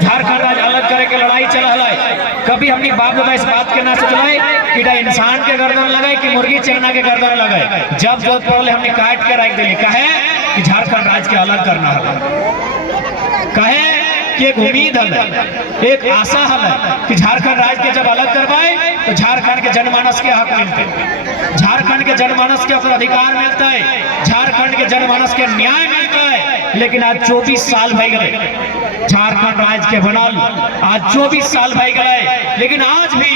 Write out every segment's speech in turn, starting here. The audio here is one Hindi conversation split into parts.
झारखंड राज्य अलग करे के लड़ाई चल रहा है। कभी अपनी बाप दादा इस बात के ना सोचले कि इंसान के गर्दन लगे कि मुर्गी चेंगना के गर्दन लगे। जब जरूरत पड़े हमने काट के रख दिली। कहे कि झारखंड राज्य के अलग करना है, कहे कि एक उम्मीद है, एक आशा है कि झारखंड राज्य के जब अलग करवाए तो झारखंड के जनमानस के हक मिलते, झारखंड के जनमानस के अधिकार मिलता है, झारखंड के जनमानस के न्याय मिलता है। लेकिन आज 24 साल भय गए झारखंड राज्य के बनल, आज 24 साल भय गए। लेकिन आज भी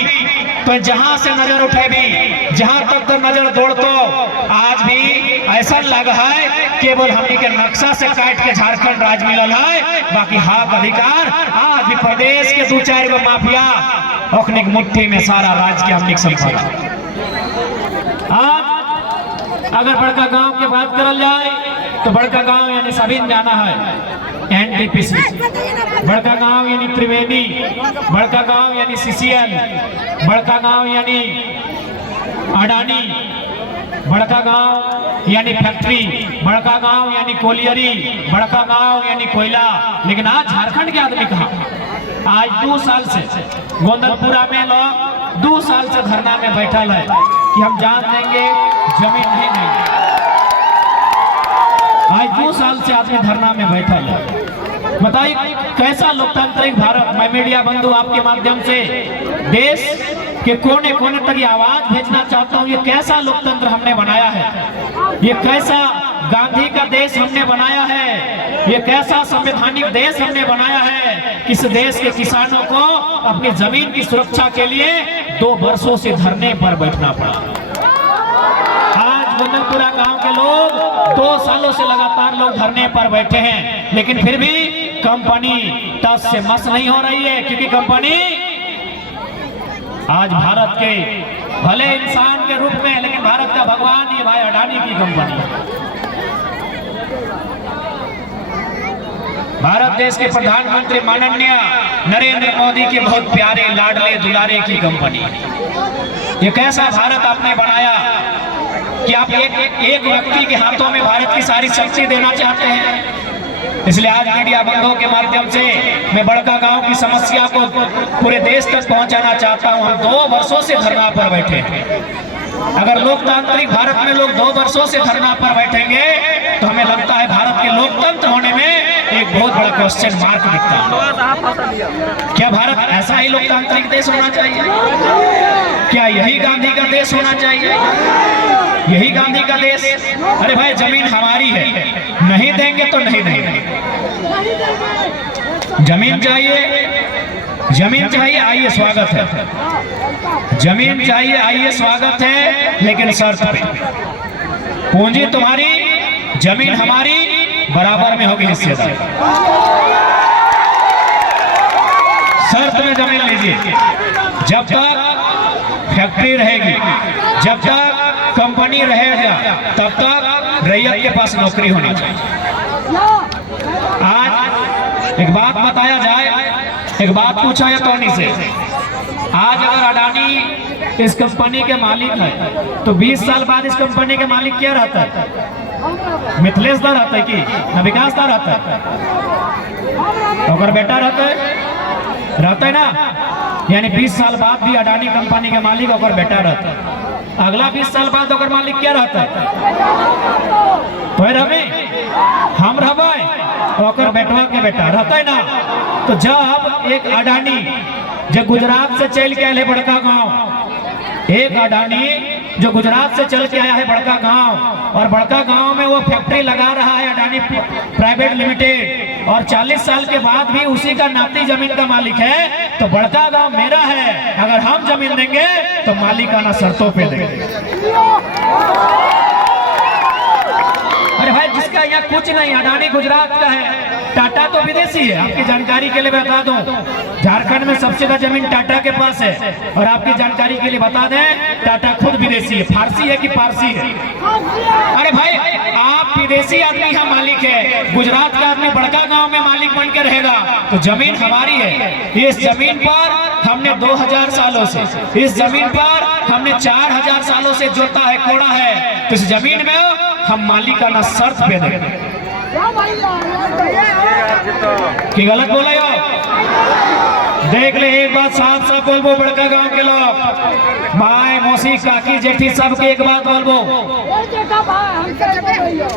तो जहां से नजर उठे भी, जहां तक तो नजर दौड़, तो आज भी ऐसा लग है केवल हमनी के नक्शा से काट के झारखंड राज्य मिलल है, बाकी हक अधिकार आज भी प्रदेश के 2-4 गो माफिया ओखनी मुट्ठी में सारा राज्य के हमनी संभाला। आज अगर बड़का गांव की बात करल जाए तो बड़का गांव यानी सभी जाना है एनटीपीसी, बड़का गांव यानी त्रिवेदी, बड़का गांव यानी सीसीएल, बड़का गांव यानी अडानी, बड़का गांव यानी फैक्ट्री, बड़का गांव यानी कोलियरी, बड़का गांव यानी कोयला। लेकिन आज झारखंड के आदमी कहा, आज 2 साल से गोंदलपुरा में लोग 2 साल से धरना में बैठल है कि हम जान देंगे, जमीन नहीं देंगे। आज 2 साल से आदमी धरना में बैठल है। बताइए कैसा लोकतांत्रिक भारत। मैं मीडिया बंधु आपके माध्यम से देश के कोने कोने तक ये आवाज भेजना चाहता हूँ। ये कैसा लोकतंत्र हमने बनाया है, ये कैसा गांधी का देश हमने बनाया है, ये कैसा संवैधानिक देश हमने बनाया है। किस देश के किसानों को अपनी जमीन की सुरक्षा के लिए 2 वर्षों से धरने पर बैठना पड़ा। आज गोंदलपुरा गांव के लोग 2 सालों से लगातार लोग धरने पर बैठे हैं, लेकिन फिर भी कंपनी टस से मस नहीं हो रही है, क्योंकि कंपनी आज भारत के भले इंसान के रूप में, लेकिन भारत का भगवान ये भाई अडानी की कंपनी है। भारत देश के प्रधानमंत्री माननीय नरेंद्र मोदी के बहुत प्यारे लाडले दुलारे की कंपनी। ये कैसा भारत आपने बनाया कि आप एक व्यक्ति के हाथों में भारत की सारी शक्ति देना चाहते हैं। इसलिए आज मीडिया बंधुओं के माध्यम से मैं बड़का गांव की समस्या को पूरे देश तक पहुंचाना चाहता हूं। हम 2 वर्षों से धरना पर बैठे हैं। अगर लोकतांत्रिक भारत में लोग 2 वर्षों से धरना पर बैठेंगे तो हमें लगता है भारत के लोकतंत्र होने में एक बहुत बड़ा क्वेश्चन मार्क दिखता है। क्या भारत ऐसा ही लोकतांत्रिक देश होना चाहिए? क्या यही गांधी का देश होना चाहिए? यही गांधी का देश? अरे भाई जमीन हमारी है, नहीं देंगे तो नहीं देंगे। जमीन चाहिए, जमीन चाहिए, आइए स्वागत है। जमीन चाहिए, आइए स्वागत है, लेकिन शर्त पे। पूंजी तुम्हारी, जमीन हमारी, बराबर में होगी हिस्सेदारी। शर्त में जमीन लीजिए। जब तक फैक्ट्री रहेगी, जब तक कंपनी रहेगा, तब तक रैयत के पास नौकरी होनी चाहिए। आज एक बात बताया जाए, एक बात पूछा है टोनी से। आज अगर अडानी इस कंपनी के मालिक है तो 20 साल बाद इस कंपनी के मालिक क्या रहता है? मिथिलेश दा रहता है कि न विकास दा रहता है? अगर बेटा रहता है ना, यानी 20 साल बाद भी अडानी कंपनी के मालिक अगर बेटा रहता है, अगला 20 साल बाद अगर मालिक क्या रहता है? तो रहे हम रहे बेटवा के बेटा रहता है ना। तो जब एक अडानी जो गुजरात से चल के आए है बड़का गांव, एक अडानी जो गुजरात से चल के आया है बड़का गांव, और बड़का गांव में वो फैक्ट्री लगा रहा है अडानी प्राइवेट लिमिटेड, और 40 साल के बाद भी उसी का नाती जमीन का मालिक है, तो बड़का गांव मेरा है। अगर हम जमीन देंगे तो मालिकाना शर्तों पे देंगे। अरे भाई जिसका यहाँ कुछ नहीं, अडानी गुजरात का है, टाटा तो विदेशी है। आपकी जानकारी के लिए बता दूं, झारखंड में सबसे ज्यादा जमीन टाटा के पास है। और आपकी जानकारी के लिए बता दें, टाटा खुद विदेशी है। फारसी है कि पारसी है? अरे भाई आप विदेशी आदमी का मालिक है, गुजरात का आदमी बड़का गांव में मालिक बन के रहेगा, तो जमीन हमारी है। इस जमीन पर हमने 2000 सालों से, इस जमीन पर हमने 4000 सालों से जोता है, कोड़ा है। तो इस जमीन में हम मालिकाना शर्त पे देंगे। कि गलत बोला यार? देख ले एक बात साफ साफ बोलबो, बड़का गांव के लोग, माए मौसी काकी जेठी सबके एक बात बोलबो,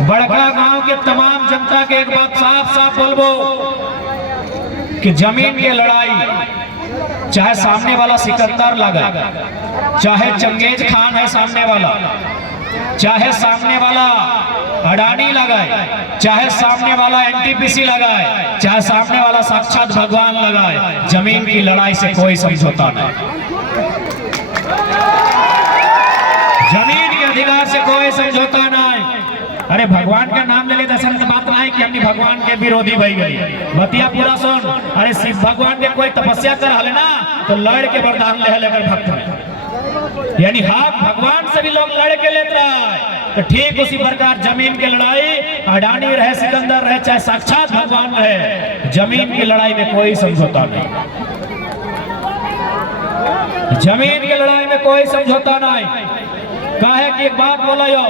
बड़का गांव के तमाम जनता के एक बात साफ साफ बोलबो कि जमीन की लड़ाई चाहे सामने वाला सिकंदर लगा, चाहे चंगेज खान है सामने वाला, चाहे सामने वाला अडानी लगाए, चाहे सामने वाला एनटीपीसी लगाए, चाहे सामने वाला साक्षात भगवान लगाए, जमीन की लड़ाई से कोई समझौता नहीं, जमीन के अधिकार से कोई समझौता नहीं। अरे भगवान का नाम ले ले दसन बात नहीं कि हमने भगवान के विरोधी भई गई, बतिया पूरा सुन। अरे शिव भगवान के कोई तपस्या कर हले ना तो लड़ के वरदान ले लेकर भक्त में, यानी हाथ भगवान से भी लोग लड़ के लेते हैं। तो ठीक उसी प्रकार जमीन की लड़ाई, अडानी रहे सिकंदर रहे चाहे साक्षात भगवान रहे, जमीन की लड़ाई में कोई समझौता नहीं, जमीन की लड़ाई में कोई समझौता नहीं। काहे कि एक बात बोला यो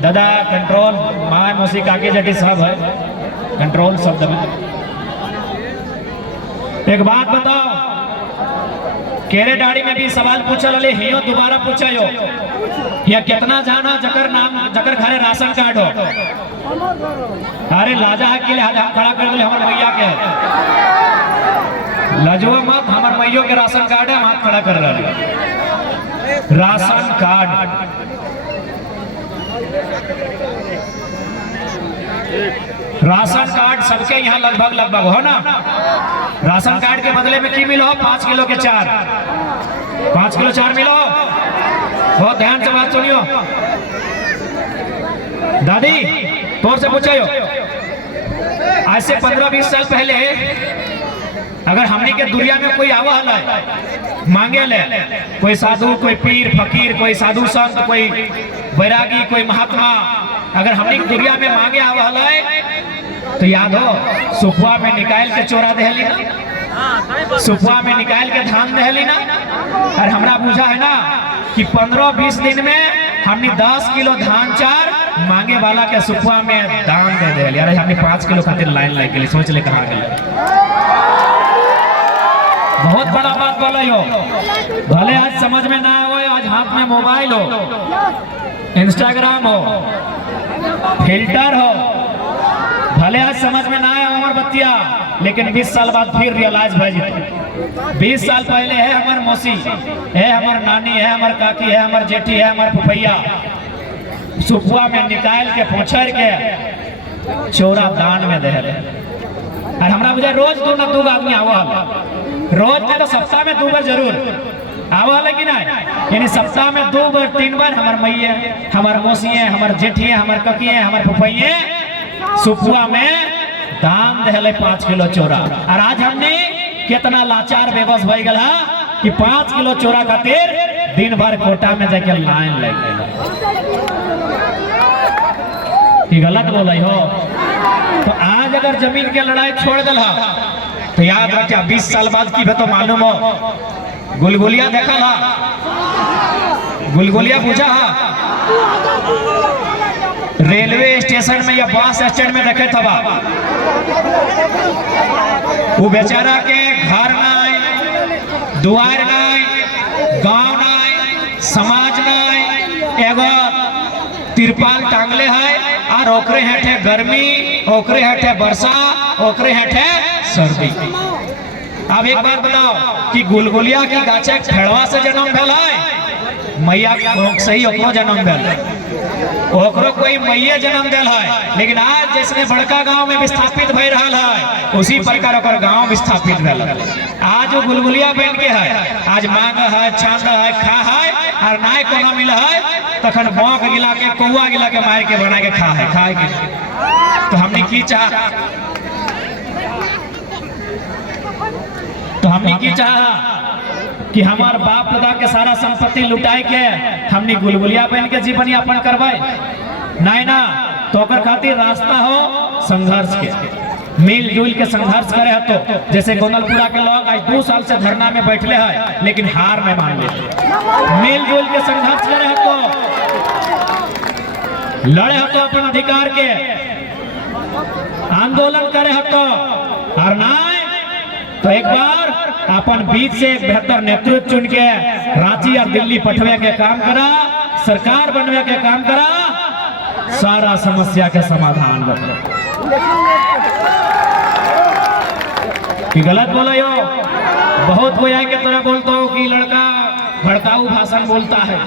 दादा, कंट्रोल माए मौसी काके जटी सब है, कंट्रोल शब्द में। एक बात बताओ, केरे दाढ़ी में भी सवाल पूछल अले हियो दोबारा पूछायो, या कितना जाना जकर नाम जकर घरे राशन कार्ड हो, अरे लाजा है कि हाथ खड़ा कर दे हमारे भैया के, लजवा मत, हमारे मैयो के राशन कार्ड है, हाथ खड़ा कर रहे राशन कार्ड। राशन कार्ड सबके यहाँ लगभग लगभग हो ना, राशन कार्ड के बदले में की मिलो 5 किलो के 4, 5 किलो 4 मिलो। बहुत ध्यान से बात सुनियो दादी, तोर से पूछो, आज से 15-20 साल पहले अगर हमने के दुनिया में कोई आवा है मांगे ले, कोई साधु, कोई पीर फकीर, कोई साधु संत, कोई बैरागी, कोई महात्मा, अगर हमने की दुनिया में मांगे आवा है तो याद हो सुखुआ में निकाल के चोरा दहली ना, सुखुआ में निकाल के धान दहली ना। और हमरा पूछा है ना कि 15-20 दिन में हमने 10 किलो धान चार मांगे वाला के सुखुआ में दान दे दे। अरे हमने 5 किलो खातिर लाइन लग गई, सोच ले कहाँ गए। बहुत बड़ा बात बोला हो, भले आज समझ में ना आए, आज हाथ में मोबाइल हो, इंस्टाग्राम हो, फिल्टर हो, भले आज समझ में ना आए उम्र बतिया, लेकिन 20 साल बाद फिर रियलाइज भय जाते। 20 साल पहले है हमार मौसी है, हमार नानी है, हमार काकी है, हमार जेठी है, हमार फुफैया सुखुआ में निकाल के पोछर के चोरा दान में दे रहे। और हमरा बुझे रोज 2 आदमी आवा, रोज में तो सप्ताह में 2 बार जरूर आवा, लेकिन यानी सप्ताह में 2 बार 3 बार हमार मैया, हमार मौसी है, हमार जेठी है, हमार ककी है, हमार फुफैया सुखुआ में दान दे 5 किलो चोरा। और आज हमने कितना लाचार बेबस भई गल कि 5 किलो चोरा खातिर दिन भर कोटा में जाके लाइन लग गई। गलत बोल हो। तो आज अगर जमीन के लड़ाई छोड़ दल तो याद रखा 20 साल बाद की तो मालूम हो। गुलगुलिया देखा ला, गुलगुलिया पूछा रेलवे स्टेशन में या बस स्टैंड में देखे था, वो बेचारा के घर नाई, दुआर नाई, गांव नाई, समाज नाई, एगो तिरपाल टांगले है और ओकरे हेठे गर्मी, ओकरे हेठे वर्षा, ओकरे हेठे सर्दी। अब एक बात बताओ कि गुलगुलिया की गाछे खेड़वा से जन्म भेल है, मैया से ही ओकरो जन्म भेल, ओकरो कोई मैया जन्म दिल है। लेकिन आज जिसने बड़का गांव में विस्थापित भय रहा है, उसी प्रकार ओकर गांव विस्थापित भेल। आज वो गुलगुलिया बन के है, आज मांग है, छांद है, खा है, और नाय कोनो मिल है तखन बौक गिला के, कौआ गिला के मार के बना के खा है, खाए के। तो हमने की चाह, तो हमने की चाह कि हमार बाप दादा के सारा संपत्ति लुटाए के हमने गुलगुलिया बन के जीवन यापन करवाए, नहीं ना। तो ओकर खातिर रास्ता हो संघर्ष के, मिलजुल के संघर्ष करे। तो जैसे गोनलपुरा के लोग आज 2 साल से धरना में बैठले हैं, लेकिन हार नहीं मान ले, मिलजुल के संघर्ष करे तो लड़े तो अपन अधिकार के आंदोलन करे तो, और नहीं तो एक बार अपन बीच से एक बेहतर नेतृत्व चुन के रांची और दिल्ली पठवे के काम करा, सरकार बनवे के काम करा, सारा समस्या के समाधान बता। कि गलत बोला यो, बहुत कोई आके तरह बोलता हो कि लड़का भड़काऊ भाषण बोलता है,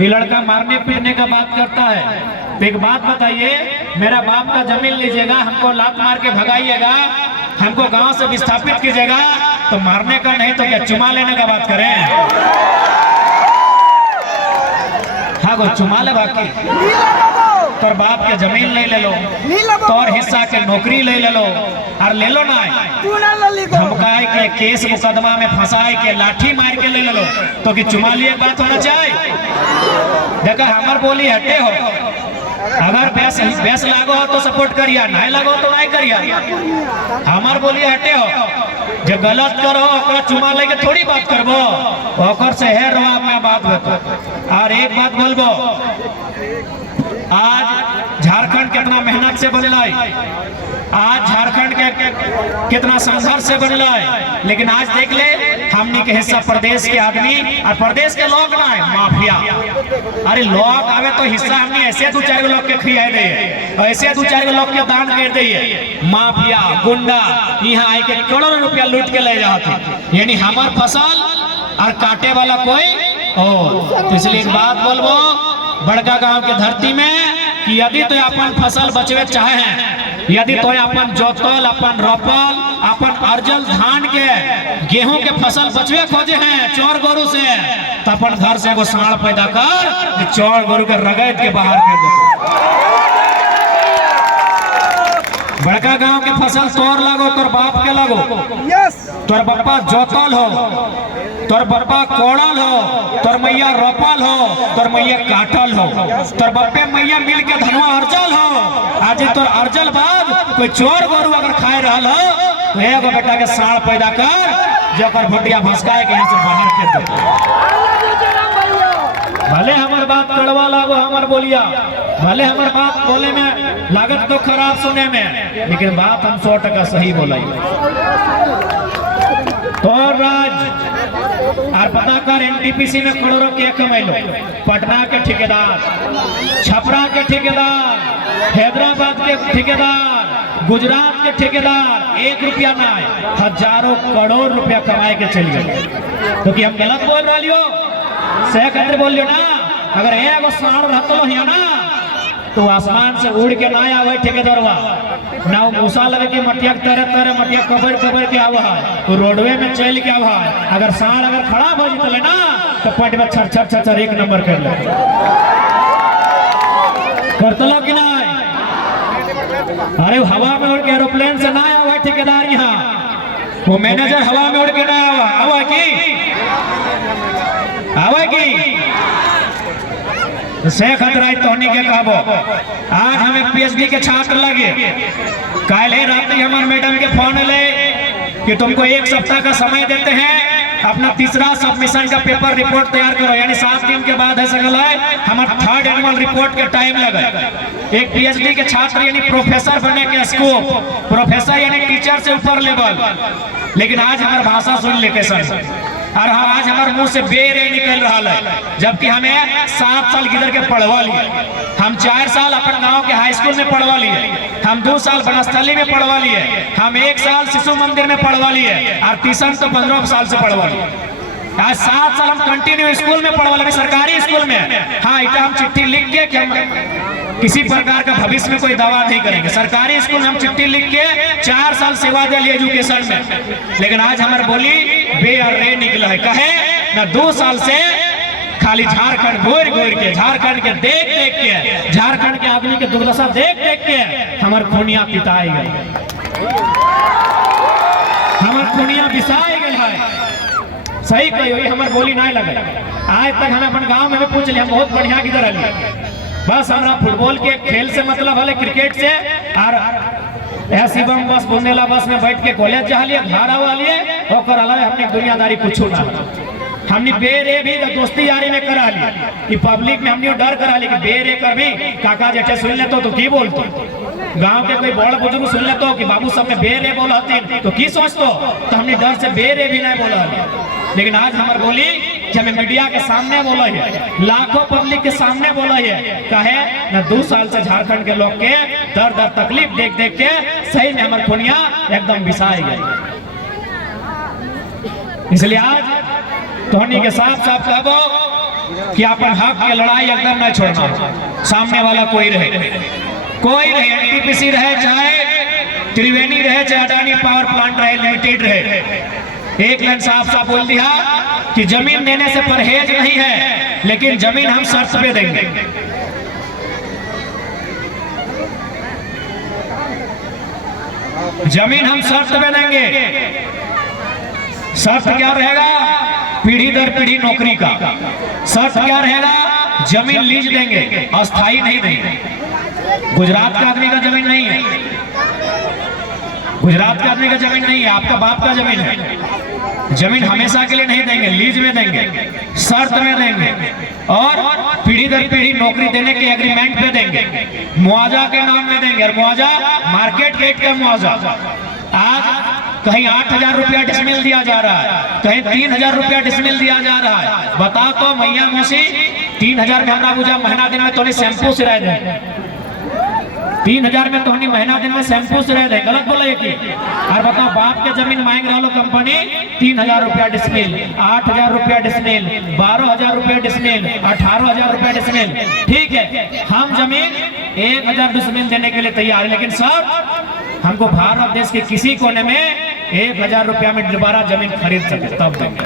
ये लड़का मारने पीटने का बात करता है। तो एक बात बताइए, मेरा बाप का जमीन लीजिएगा, हमको लात मार के भगाइएगा, हमको गांव से विस्थापित कीजिएगा, तो मारने का नहीं तो क्या चुमा लेने का बात करें? हाँ गो चुमा ले, बाकी तोर बाप के जमीन ले लो, तोर हिस्सा के नौकरी ले लो, और ले लो ना धमकाए के केस मुकदमा में फंसाए के लाठी मार के ले लो, तो कि चुमा लिए बात होना चाहिए। देखा हमार बोली हटे हो, अगर बेस लागो हो तो सपोर्ट करिया, नहीं लागो तो नहीं करिया। हमार बोली हटे हो, जो गलत करो ओकरा चुमा लेके थोड़ी बात करबो, ओकर से है रवा में बात होता। और एक बात बोलबो, आज झारखंड कितना मेहनत से बनला है, आज झारखंड के कितना संघर्ष से बनला है, लेकिन आज देख ले हमनी के हिस्सा प्रदेश के आदमी और प्रदेश के लोग ना है माफिया। अरे लोग आवे तो हिस्सा हमनी ऐसे दो चार लोग के खिया दे, ऐसे दो चार लोग के दान कर दे। माफिया गुंडा यहाँ आके करोड़ों रुपया लूट के ले जाते, यानी हमार फसल और काटे वाला कोई और। इसलिए एक बात बोलबो बड़का गांव के धरती में कि यदि तो अपन फसल बचवे चाहे हैं, यदि तो अपन जोतल, अपन रोपल, अपन अर्जल धान के गेहूं के फसल बचवे खोजे हैं चोर गोरू से, तो अपन घर से एगो साढ़ पैदा कर, चोर गोरू के रगड़ के बाहर कर दे। बड़का गांव के फसल तोर लगो, तोर बाप के लगो, तोर बापा जोतल हो, तोर बापा कोड़ल हो, तोर मैया रोपल हो, तोर मैया काटल हो, तोर बापे मैया मिल के धनवा अर्जल हो। आज तोर अर्जल बाद कोई चोर गोरू अगर खाए रहल हो, तो एगो बेटा के साढ़ पैदा कर, जो कर भुटिया भसकाए के यहाँ से बाहर कर दे। भले हमार बात कड़वा लागो हमार बोलिया, भले हमार बात बोले में लागत तो खराब सुने में, लेकिन बात हम 100% सही बोला। तो राज और पता कर एनटीपीसी में करोड़ों के कमैलो, पटना के ठेकेदार, छपरा के ठेकेदार, हैदराबाद के ठेकेदार, गुजरात के ठेकेदार 1 रुपया ना हजारों करोड़ रुपया कमाए के चल गए। तो कि हम गलत बोल रहा लियो, सह खतर बोल लियो ना। अगर एगो साढ़ रहतो हिया ना, तो आसमान से उड़ के ना आवे ठेकेदारवा, ना मूसा लगे कि मटिया तरे तरे मटिया कबर के आवा है, तो रोडवे में चल के आवा है। अगर साढ़ अगर खड़ा हो जितले ना, तो पट में छर छर छर छर 1 नंबर कर ले करतलो कि नहीं। अरे हवा में उड़ के एरोप्लेन से ना आवा ठेकेदार, यहाँ वो मैनेजर हवा में उड़ के ना आवा, आवा की शेख हतराई तोहनी के कहबो। आज हम एक पीएचडी के छात्र लगे, कल ही रात हमारे मैडम के फोन ले कि तुमको 1 सप्ताह का समय देते हैं, अपना तीसरा सबमिशन का पेपर रिपोर्ट तैयार करो, यानी 7 दिन के बाद है सकल है हमारा 3rd एनुअल रिपोर्ट के टाइम लगे। एक पीएचडी के छात्र यानी प्रोफेसर बनने के स्कोप, प्रोफेसर यानी टीचर से ऊपर लेवल। लेकिन आज हमारी भाषा सुन ले कैसा, और आज हमारे मुंह से बेरे निकल रहा है, जबकि हमें 7 साल किधर के पढ़वा लिए, हम 4 साल अपन गांव के हाई स्कूल में पढ़वा लिए, हम 2 साल बनस्थली में पढ़वा लिए, हम 1 साल शिशु मंदिर में पढ़वा लिए, और ट्यूशन तो 15 साल से पढ़वा लिए। आज 7 साल हम कंटिन्यू स्कूल में पढ़वा लिए, सरकारी स्कूल में। हाँ इतना हम चिट्ठी लिख के कि हम किसी प्रकार का भविष्य में कोई दवा नहीं करेंगे, सरकारी स्कूल में हम चिट्ठी लिख के 4 साल सेवा दे लिए एजुकेशन में। लेकिन आज हमारे बोली बे और रे निकला है, कहे ना 2 साल से खाली झारखंड घोर घोर के, झारखंड के देख देख के, झारखंड के आदमी के दुर्दशा देख देख के हमारे खूनिया पिताई गए, हमारे खूनिया बिसाई गए है। सही कहियो, ये हमारे बोली नहीं लगे। आज तक हमें अपन गांव में पूछ लिया, बहुत बढ़िया किधर है, बस हमारा फुटबॉल के खेल से मतलब है, क्रिकेट से, और ऐसी बस बुंदेला बस में बैठ के कॉलेज जा लिए, घर आवा लिए, और अलावा हमने दुनियादारी कुछ ना, हमने बेरे भी दोस्ती यारी में करा ली, कि पब्लिक में हमने डर करा ली कि बेरे कर भी काका जेठे सुन ले तो की बोलते, गांव के कोई बड़ा बुजुर्ग सुन लेते हो कि बाबू सब में बेरे बोला तो की सोचतो, तो हमने डर से बेरे भी नहीं बोला। लेकिन आज हमारे बोली कि हमें मीडिया के सामने बोला है, लाखों पब्लिक के सामने बोला है, कहे न 2 साल से झारखंड के लोग के दर्द और तकलीफ देख देख के सही में हमारे खुनिया एकदम बिसाई गई। इसलिए आज धोनी के साफ साफ कहबो कि अपन हक के लड़ाई एकदम न छोड़ना। सामने वाला कोई रहे एनटीपीसी रहे, चाहे त्रिवेणी रहे, चाहे अडानी पावर प्लांट रहे, लिमिटेड रहे, एक लाइन साफ साफ बोल दिया कि जमीन देने से परहेज नहीं है, लेकिन जमीन हम शर्त पे देंगे। जमीन हम शर्त पे देंगे। शर्त क्या रहेगा? पीढ़ी दर पीढ़ी नौकरी का। शर्त क्या रहेगा? जमीन लीज देंगे, अस्थाई नहीं देंगे। गुजरात का आदमी का जमीन नहीं है, गुजरात का आदमी का जमीन नहीं है, आपका बाप का जमीन है। जमीन हमेशा के लिए नहीं देंगे, लीज में देंगे, शर्त में देंगे, और पीढ़ी दर पीढ़ी नौकरी देने के एग्रीमेंट पे देंगे, मुआवजा के नाम में देंगे। और मुआवजा मार्केट रेट का मुआवजा। आज कहीं 8,000 रुपया डिसमिल दिया जा रहा है, कहीं 3,000 रुपया डिसमिल दिया जा रहा है। बताओ तो मैया मौसी 3,000 में हमरा बुझा महीना दिन में तो शैम्पू से रह जाए, 3,000 में तो महीना दिन में शैम्पू से रह जाए। गलत बोले कि? और बताओ बाप के जमीन मांग रहा लो कंपनी 3,000 रुपया डिसमिल, 8,000 रुपया डिसमिल, 12,000 रुपया डिसमिल, 18,000 रुपया डिसमिल। ठीक है, हम जमीन 1,000 डिसमिल देने के लिए तैयार है, लेकिन सर हमको भारत देश के किसी कोने में 1,000 रुपया में दोबारा जमीन खरीद सके तब देंगे।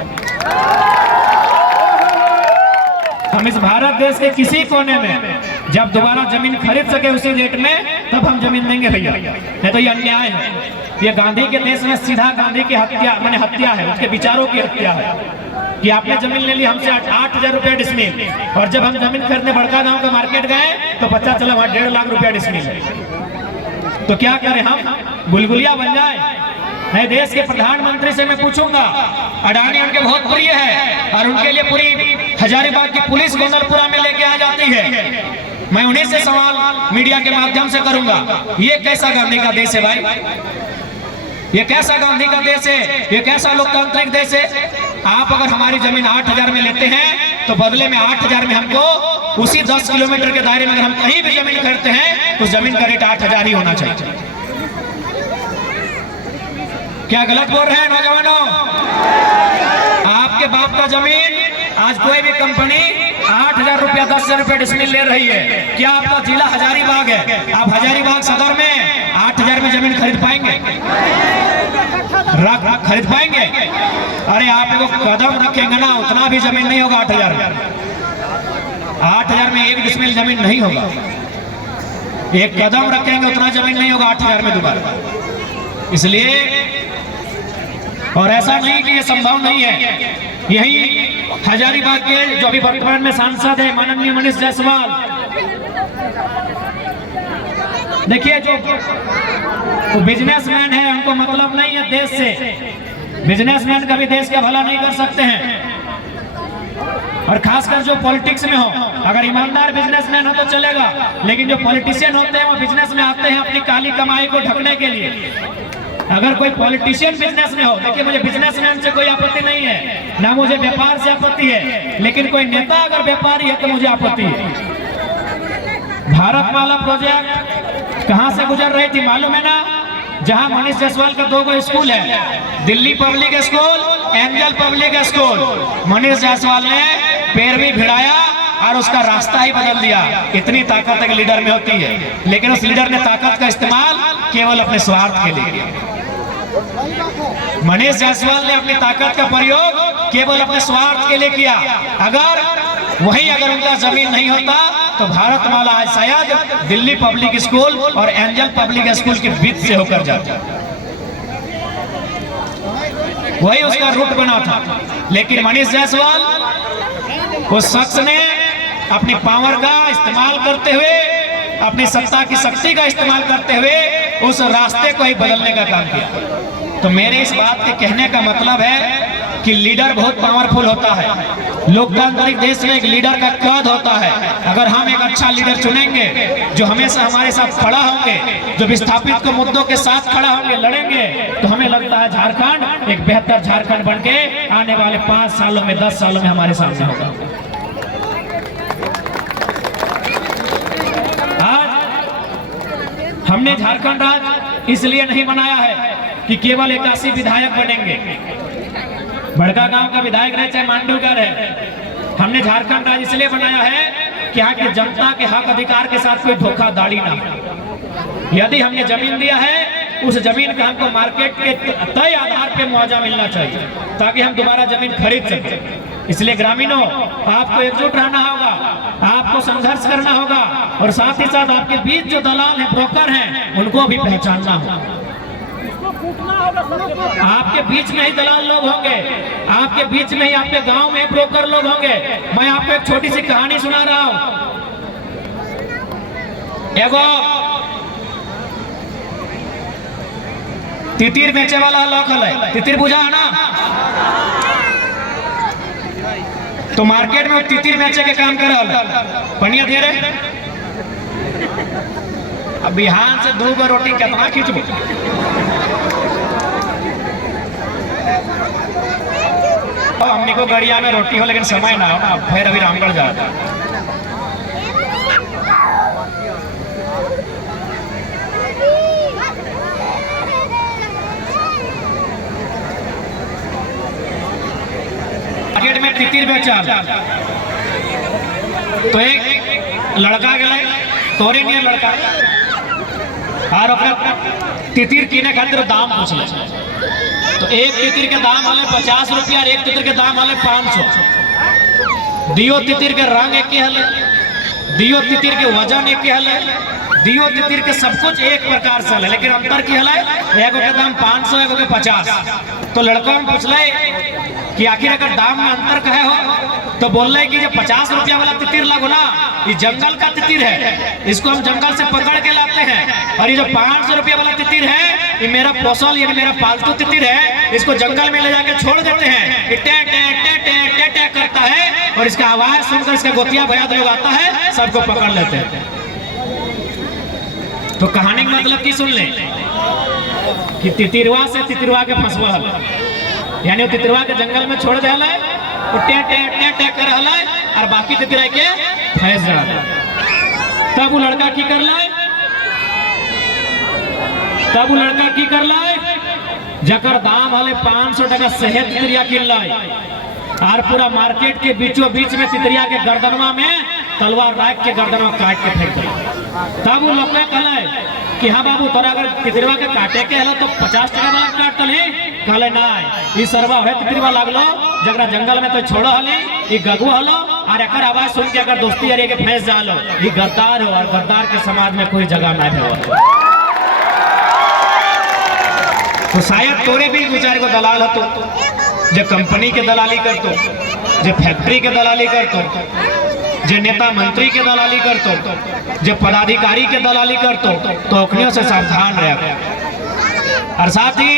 हम इस भारत देश के किसी कोने में जब दोबारा जमीन खरीद सके उसी रेट में, तब हम जमीन देंगे भैया। नहीं तो ये अन्याय है। ये गांधी के देश में सीधा गांधी की हत्या माने हत्या है, उसके विचारों की हत्या है कि आपने जमीन ले ली हमसे 8,000 रुपया डिसमिल, और जब हम जमीन खरीदने बड़का गांव का मार्केट गए तो पता चला वहां 1.5 लाख रुपया डिसमिल है। तो क्या करें, हम गुलगुलिया बन जाए? मैं देश के प्रधानमंत्री से मैं पूछूंगा, अडानी उनके बहुत प्रिय है और उनके लिए पूरी हजारीबाग की पुलिस गोंदलपुरा में लेके आ जाती है। मैं उन्हीं से सवाल मीडिया के माध्यम से करूंगा, ये कैसा गांधी का देश है भाई? ये कैसा गांधी का देश है? ये कैसा लोकतांत्रिक देश है? आप अगर हमारी जमीन 8,000 में लेते हैं तो बदले में 8,000 में हमको उसी 10 किलोमीटर के दायरे में अगर हम कहीं भी जमीन खरीदते हैं तो जमीन का रेट 8,000 ही होना चाहिए। क्या गलत बोल रहे हैं नौजवानों? आपके बाप का जमीन आज कोई भी कंपनी 8,000 रुपया 10,000 रुपया डिसमिल ले रही है। क्या आपका जिला हजारीबाग है, आप हजारीबाग सदर में 8,000 में जमीन खरीद पाएंगे? खरीद पाएंगे? अरे आप लोग कदम रखेंगे ना, उतना भी जमीन नहीं होगा 8,000 में। 8,000 में 1 डिसमिल जमीन नहीं होगा। एक कदम रखेंगे उतना जमीन नहीं होगा 8,000 में दोबारा। इसलिए और ऐसा नहीं कि ये संभव नहीं है। यही हजारीबाग के जो अभी वर्तमान में सांसद है माननीय मनीष जायसवाल, देखिए जो बिजनेसमैन है उनको मतलब नहीं है देश से। बिजनेसमैन कभी देश का भला नहीं कर सकते हैं, और खासकर जो पॉलिटिक्स में हो। अगर ईमानदार बिजनेसमैन हो तो चलेगा, लेकिन जो पॉलिटिशियन होते हैं वो बिजनेस में आते हैं अपनी काली कमाई को ढकने के लिए। अगर कोई पॉलिटिशियन बिजनेस में हो, देखिए मुझे बिजनेसमैन से कोई आपत्ति नहीं है, ना मुझे व्यापार से आपत्ति है, लेकिन कोई नेता अगर व्यापारी है तो मुझे आपत्ति है। भारतमाला प्रोजेक्ट कहां से गुजर रही थी मालूम है ना? जहां मनीष जायसवाल का 2 स्कूल है, Delhi public school, angel public school. Manish Jaiswal ने पैरवी भिड़ाया और उसका रास्ता ही बदल दिया। इतनी ताकत एक लीडर में होती है, लेकिन उस लीडर ने ताकत का इस्तेमाल केवल अपने स्वार्थ के लिए किया। मनीष जायसवाल ने अपनी ताकत का प्रयोग केवल अपने स्वार्थ के लिए किया। अगर उनका जमीन नहीं होता तो भारतमाला आज शायद दिल्ली पब्लिक स्कूल और एंजल पब्लिक स्कूल के बीच से होकर जाता। वही उसका रूट बना था, लेकिन मनीष जायसवाल उस शख्स ने अपनी पावर का इस्तेमाल करते हुए, अपनी सत्ता की शक्ति का इस्तेमाल करते हुए उस रास्ते को ही बदलने का काम किया। तो मेरे इस बात के कहने का मतलब है कि लीडर बहुत पावरफुल होता है। लोकतांत्रिक देश में एक लीडर का कद होता है। अगर हम एक अच्छा लीडर चुनेंगे जो हमेशा हमारे साथ खड़ा होंगे, जो विस्थापित के मुद्दों के साथ खड़ा होंगे, लड़ेंगे, तो हमें लगता है झारखंड एक बेहतर झारखंड बनके आने वाले 5 सालों में 10 सालों में हमारे सामने होगा। आज हमने झारखंड राज इसलिए नहीं बनाया है कि केवल 81 विधायक बनेंगे, बड़का गांव का विधायक रहे चाहे मांडूकर है। हमने झारखंड राज इसलिए बनाया है कि यहाँ की जनता के हक अधिकार के साथ कोई धोखाधड़ी ना हो। यदि हमने जमीन दिया है, उस जमीन का हमको मार्केट के तय आधार पे मुआवजा मिलना चाहिए ताकि हम दोबारा जमीन खरीद सकें। इसलिए ग्रामीणों, आपको एकजुट रहना होगा, आपको संघर्ष करना होगा और साथ ही साथ आपके बीच जो दलाल हैं, ब्रोकर हैं, उनको भी पहचानना होगा। आपके बीच में ही दलाल लोग होंगे, आपके बीच में ही आपके गांव में ब्रोकर लोग होंगे। मैं आपको एक छोटी सी कहानी सुना रहा हूं। एगो तितिर बेचे वाला लोग है, तितिर बुझा है ना, तो मार्केट में तितिर बेचे के काम कर रहा है। पनिया दे रहे अब बिहान से 2 गो रोटी कितना खींचबो। हमने को गड़िया में रोटी हो लेकिन समय ना हो ना, फिर अभी रामगढ़ जाता। मार्केट में तितिर बेचा तो एक लड़का गए, तोरे नहीं लड़का और तितिर कीने खातिर दाम पूछ ले। तो एक तितिर के दाम हले 50 रुपया और एक तितिर के दाम हले 500। दियो तितिर के रंग एक हले, दियो तितिर के वजन एक हले, दियो तितिर के सब कुछ एक प्रकार से हले, लेकिन अंतर की हले, एगो के दाम 500, एगो के 50। तो लड़कों में पूछले कि आखिर अगर दाम में अंतर कहे हो, तो बोल रहे कि जो 50 रुपया वाला तितिर लगो ना, ये जंगल का तितिर है, इसको हम जंगल से पकड़ के लाते हैं। और ये जो 500 रुपया वाला तितिर है, ये मेरा पोसल यानी मेरा पालतू तितिर है, इसको जंगल में ले जाके छोड़ देते हैं। ये टे टे टे टे टे टे करता है और इसका आवाज सुनकर इसका गोतिया भयाद लोग आता है, सबको पकड़ लेते हैं। तो कहानी का मतलब की सुन ले कि तितिरवा से तितिरवा के फंसवा, यानी वो तितिरवा के जंगल में छोड़ दे है, वो टे टे टे टे कर रहा है और बाकी तितिरा के फंस जा। तब वो लड़का की कर लाए, तब वो लड़का की कर लाए, जकर दाम हले 500 टका सेहत तितरिया किन लाए और पूरा मार्केट के बीचों बीच में तितरिया के गर्दनवा में तलवार रख के गर्दनवा काट के फेंक दिया। तब वो लोग कहले कि हाँ बाबू, तोरा अगर तितरिवा के काटे के हलो तो 50 टका वाला काट तली। कहले ना, ई सरवा है तितरिवा लागलो, जगरा जंगल में तो छोड़ो हली, ई गगु हलो और एकर आवाज सुन के अगर दोस्ती अरे के फंस जालो, ई गद्दार हो और गद्दार के समाज में कोई जगह ना है। तो शायद तोरे भी 2-4 को दलाल हतो, जो कंपनी के दलाली करतो, जो फैक्ट्री के दलाली करतो, जो नेता मंत्री के दलाली करतो, जो पदाधिकारी के दलाली करतो, तो अखनियों से सावधान रहे। और साथ ही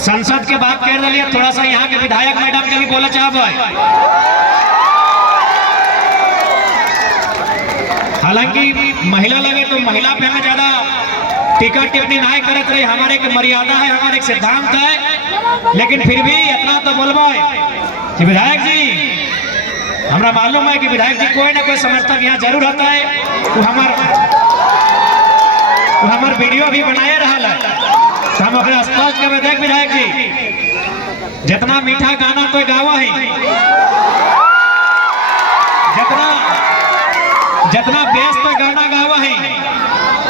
संसद के बात कह रही है, थोड़ा सा यहाँ के विधायक मैडम के भी बोला चाहब। हालांकि महिला लगे तो महिला पे हमें ज्यादा टीका टिप्पणी नहीं करत रही, हमारे एक मर्यादा है, हमारे एक सिद्धांत है, लेकिन फिर भी इतना तो बोलबो कि विधायक जी, हमरा मालूम है कि विधायक जी कोई ना कोई समर्थक यहाँ जरूर होता है, वो हमार वीडियो भी बनाए रहा है, तो हम अपने स्पष्ट के देख विधायक जी, जितना मीठा गाना कोई गावा है, जितना बेस्ट पे गाना गावा है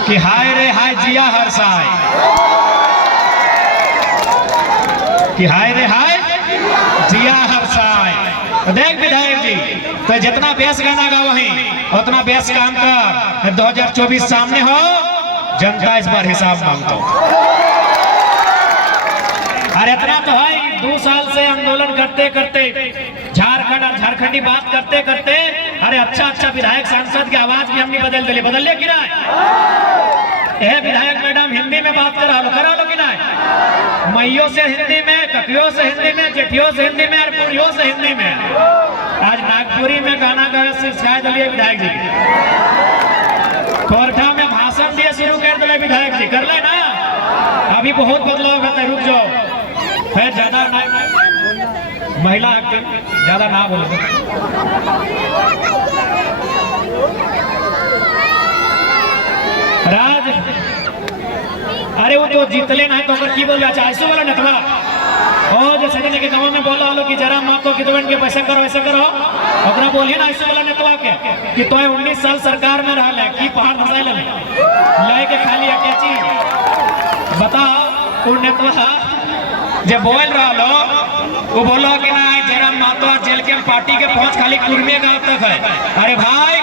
कि हाय रे हाय जिया हर्षाय, कि हाय रे हाय जिया हर्षाय। तो देख विधायक जी, तो जितना बेस गाना गावा है उतना बेस काम कर। 2024 सामने हो, जनता इस बार हिसाब मांगता हूं। अरे इतना तो है, 2 साल से आंदोलन करते करते, झारखंड और झारखंडी बात करते करते, अरे अच्छा विधायक सांसद की आवाज भी हमने बदल दिली, बदल लिया कि नहीं? विधायक मैडम एकदम हिंदी में बात करा लो कि नहीं? मैयों से हिंदी में, ककियों से हिंदी में, जेठियों से हिंदी में और पुरियों से हिंदी में। आज नागपुरी में गाना गाए सिखाए दिए विधायक जी के, कोरठा में भाषण दिए शुरू कर दिले विधायक जी, कर ले ना। अभी बहुत बदलाव होता है, रुक जाओ। है ज्यादा ना महिला ज्यादा ना बोलो। राज अरे वो तो जीतले ना तो की बोल जाए ऐसे वाला नटवा और जैसे के गाँव में बोला हलो कि जरा माँ तो कितवन के पैसा करो ऐसा करो, ओकरा बोलिए ना ऐसे वाला नेतवा के कि तो 19 साल सरकार में रहा की पहाड़ धसाए ले के खाली क्या चीज बताओ। वो नेतवा जब बोल रहा लो वो बोलो कि ना जरा मातो जेल के पार्टी के पहुंच खाली कुर्मे गांव तक है। अरे भाई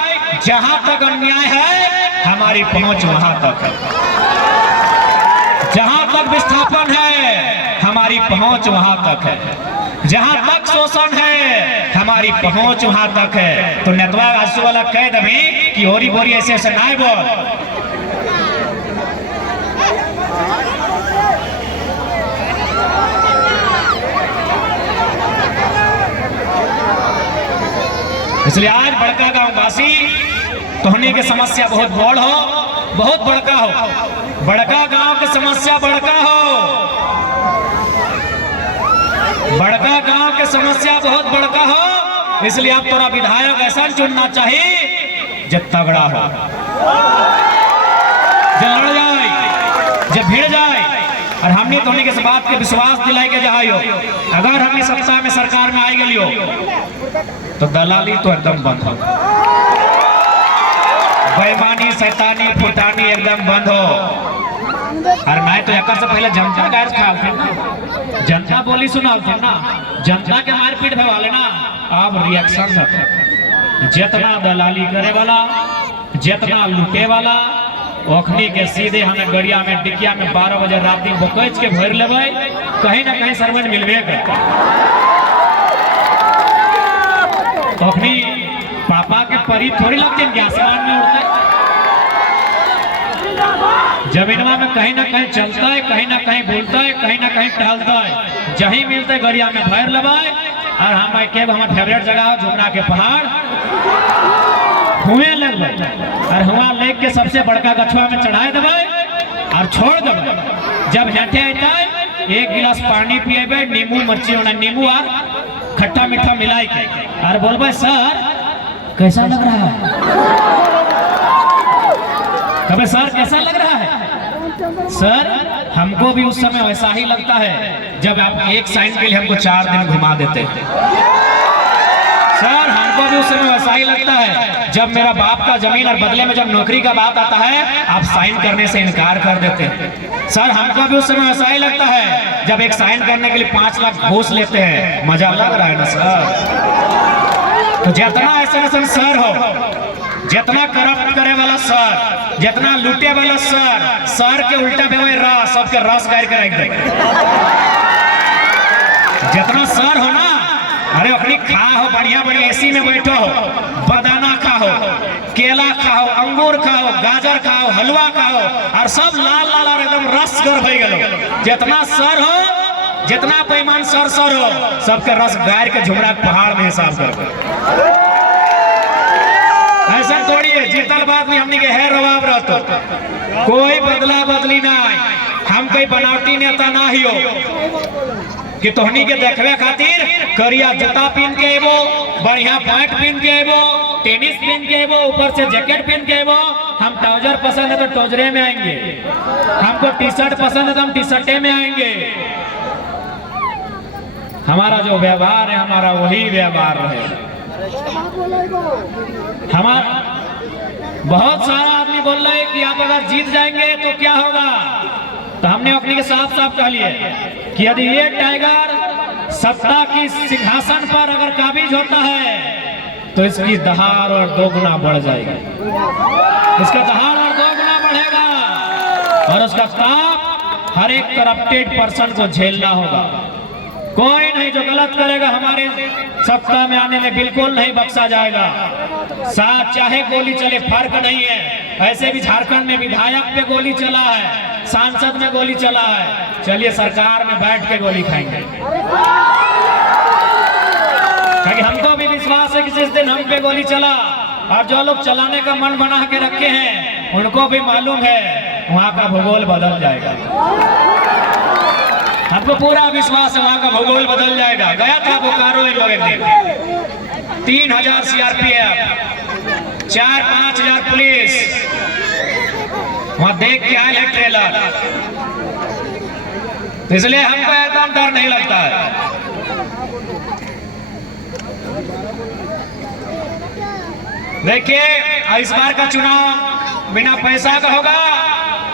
जहां तक अन्याय है हमारी पहुंच वहां तक है, जहां तक विस्थापन है हमारी पहुंच वहां तक है, जहां तक शोषण है हमारी पहुंच वहां तक है। तो नेतवा आंसू वाला कह दबी कि होरी बोरी ऐसे ऐसे ना बोल। इसलिए आज बड़का गांव वासी तोहनी के समस्या बहुत बड़ हो, बहुत बड़का हो, बड़का गांव की समस्या बड़का हो, बड़का गांव की समस्या बहुत बड़का हो। इसलिए आप तोरा विधायक ऐसा चुनना चाहिए जब तगड़ा हो, जब लड़ जाए, जब भिड़ जाए। और हमने तोहनी के बात के विश्वास दिलाई के जहां हो, अगर हमने सत्ता में सरकार में आई गई हो तो दलाली तो एकदम बंद हो, बेईमानी शैतानी फुटानी एकदम बंद हो। और नहीं तो एक से पहले जनता गाज खाते ना, जनता बोली सुनाते ना, जनता के मारपीट भे वाले ना। अब रिएक्शन जितना दलाली करे वाला, जितना लूटे वाला, ओखनी के सीधे हमें गड़िया में डिकिया में 12 बजे रात दिन बकैच के भर लेवे, कहीं ना कहीं सरवन मिलवे करता। ओखनी पापा के परी थोड़ी लगते हैं कि आसमान में उड़ते, जमीनवा में कहीं ना कहीं चलता है, कहीं ना कहीं बोलता है, कहीं ना कहीं टहलता है। जही मिलते गड़िया में भर लेवे। और हम हमारे फेवरेट जगह झुमरा के पहाड़ हुए लगवे और हुआ लेक के सबसे बड़का गछुआ में चढ़ाए देवे और छोड़ देवे। जब हेठे आता है 1 गिलास पानी पिएबे, नींबू मिर्ची होना, नींबू और खट्टा मीठा मिलाई के और बोलबे सर कैसा लग रहा है, कभी सर कैसा लग रहा है। सर हमको भी उस समय वैसा ही लगता है जब आप एक साइन के लिए हमको 4 दिन घुमा देते हैं। सर हमको भी उस समय वैसा ही लगता है जब मेरा बाप का जमीन और बदले में जब नौकरी का बात आता है आप साइन करने से इनकार कर देते हैं। सर हमको भी उस समय वैसा ही लगता है जब एक साइन करने के लिए 5 लाख घूस लेते हैं। मजा लग रहा है ना सर। तो जितना ऐसा सर हो, जितना करप्ट करे वाला सर, जितना लूटे वाला सर के उल्टा बेवे रस, सबके रस गाड़ के रख दे। जितना सर हो ना, अरे अपनी खा हो, बढ़िया बढ़िया एसी में बैठो हो, बनाना खाओ, केला खाओ, अंगूर खाओ, गाजर खाओ, हलवा खाओ और सब लाल लाल और एकदम रसगर हो गए। जितना सर हो, जितना बेईमान सर हो, सबके रस गाड़ के झुमरा पहाड़ में हिसाब कर। ऐसा थोड़ी है जीतल बात में हमने के है रवाब रहतो, कोई बदला बदली ना है। हम कोई बनावटी नेता ना ही हो कि तोहनी के देखवे खातिर करिया जूता पहन के एबो, बढ़िया पैंट पहन के एबो, टेनिस पहन के एबो, ऊपर से जैकेट पहन के एबो। हम ट्राउजर पसंद है तो ट्राउजरे में आएंगे, हमको टी शर्ट पसंद है तो हम टी शर्टे में आएंगे। हमारा जो व्यवहार है हमारा वही व्यवहार है। हमारा बहुत सारा आदमी बोल रहे हैं कि आप अगर जीत जाएंगे तो क्या होगा, तो हमने अपने के साफ साफ कह लिए कि यदि ये टाइगर सत्ता की सिंहासन पर अगर काबिज होता है तो इसकी दहाड़ और 2 गुना बढ़ जाएगी, इसका दहाड़ और 2 गुना बढ़ेगा और उसका ताप हर एक करप्टेड पर्सन को झेलना होगा। कोई नहीं जो गलत करेगा हमारे सत्ता में आने में बिल्कुल नहीं बख्शा जाएगा। साथ चाहे गोली चले फर्क नहीं है। ऐसे भी झारखंड में विधायक पे गोली चला है, सांसद में गोली चला है, चलिए सरकार में बैठ के गोली खाएंगे। क्योंकि हमको भी विश्वास है कि जिस दिन हम पे गोली चला और जो लोग चलाने का मन बना के रखे हैं उनको भी मालूम है वहां का भूगोल बदल जाएगा। हमको पूरा विश्वास है वहां का भूगोल बदल जाएगा। गया था बोकारो इन लोग एक दिन, 3000 सीआरपीएफ, 4-5 हजार पुलिस, वहां देख के आए हैं ट्रेलर, इसलिए हमको एकदम डर नहीं लगता है। देखिए इस बार का चुनाव बिना पैसा का होगा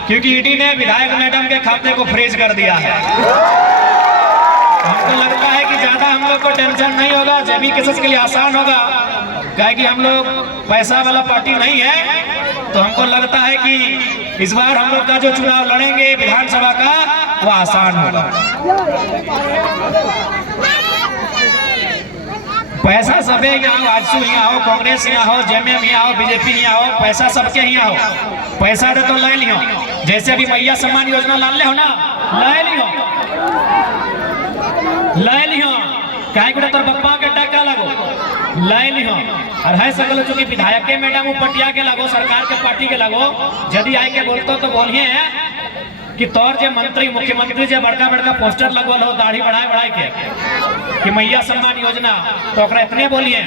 क्योंकि ईडी ने विधायक मैडम के खाते को फ्रीज कर दिया है। हमको लगता है कि ज्यादा हम लोग को टेंशन नहीं होगा, जेबी केसेस के लिए आसान होगा, क्या कि हम लोग पैसा वाला पार्टी नहीं है। तो हमको लगता है कि इस बार हम लोग का जो चुनाव लड़ेंगे विधानसभा का वो आसान होगा। पैसा सबे यहाँ हो, आजसू यहाँ हो, कांग्रेस यहाँ हो, जेएमएम यहाँ हो, बीजेपी यहाँ हो, पैसा सबके यहाँ हो। पैसा दे तो ले लियो, जैसे अभी मैया सम्मान योजना ला ले हो ना, ले लियो क्या तोर बप्पा के टका लगो ले लियो। और है सकल चूंकि विधायक के मैडम पटिया के लगो, सरकार के पार्टी के लगो, यदि आए के बोलते तो बोलिए कि तोर जे मंत्री मुख्यमंत्री जे बड़का बड़का पोस्टर लगवल हो दाढ़ी बढ़ाए के कि मैया सम्मान योजना, तो इतने बोलिए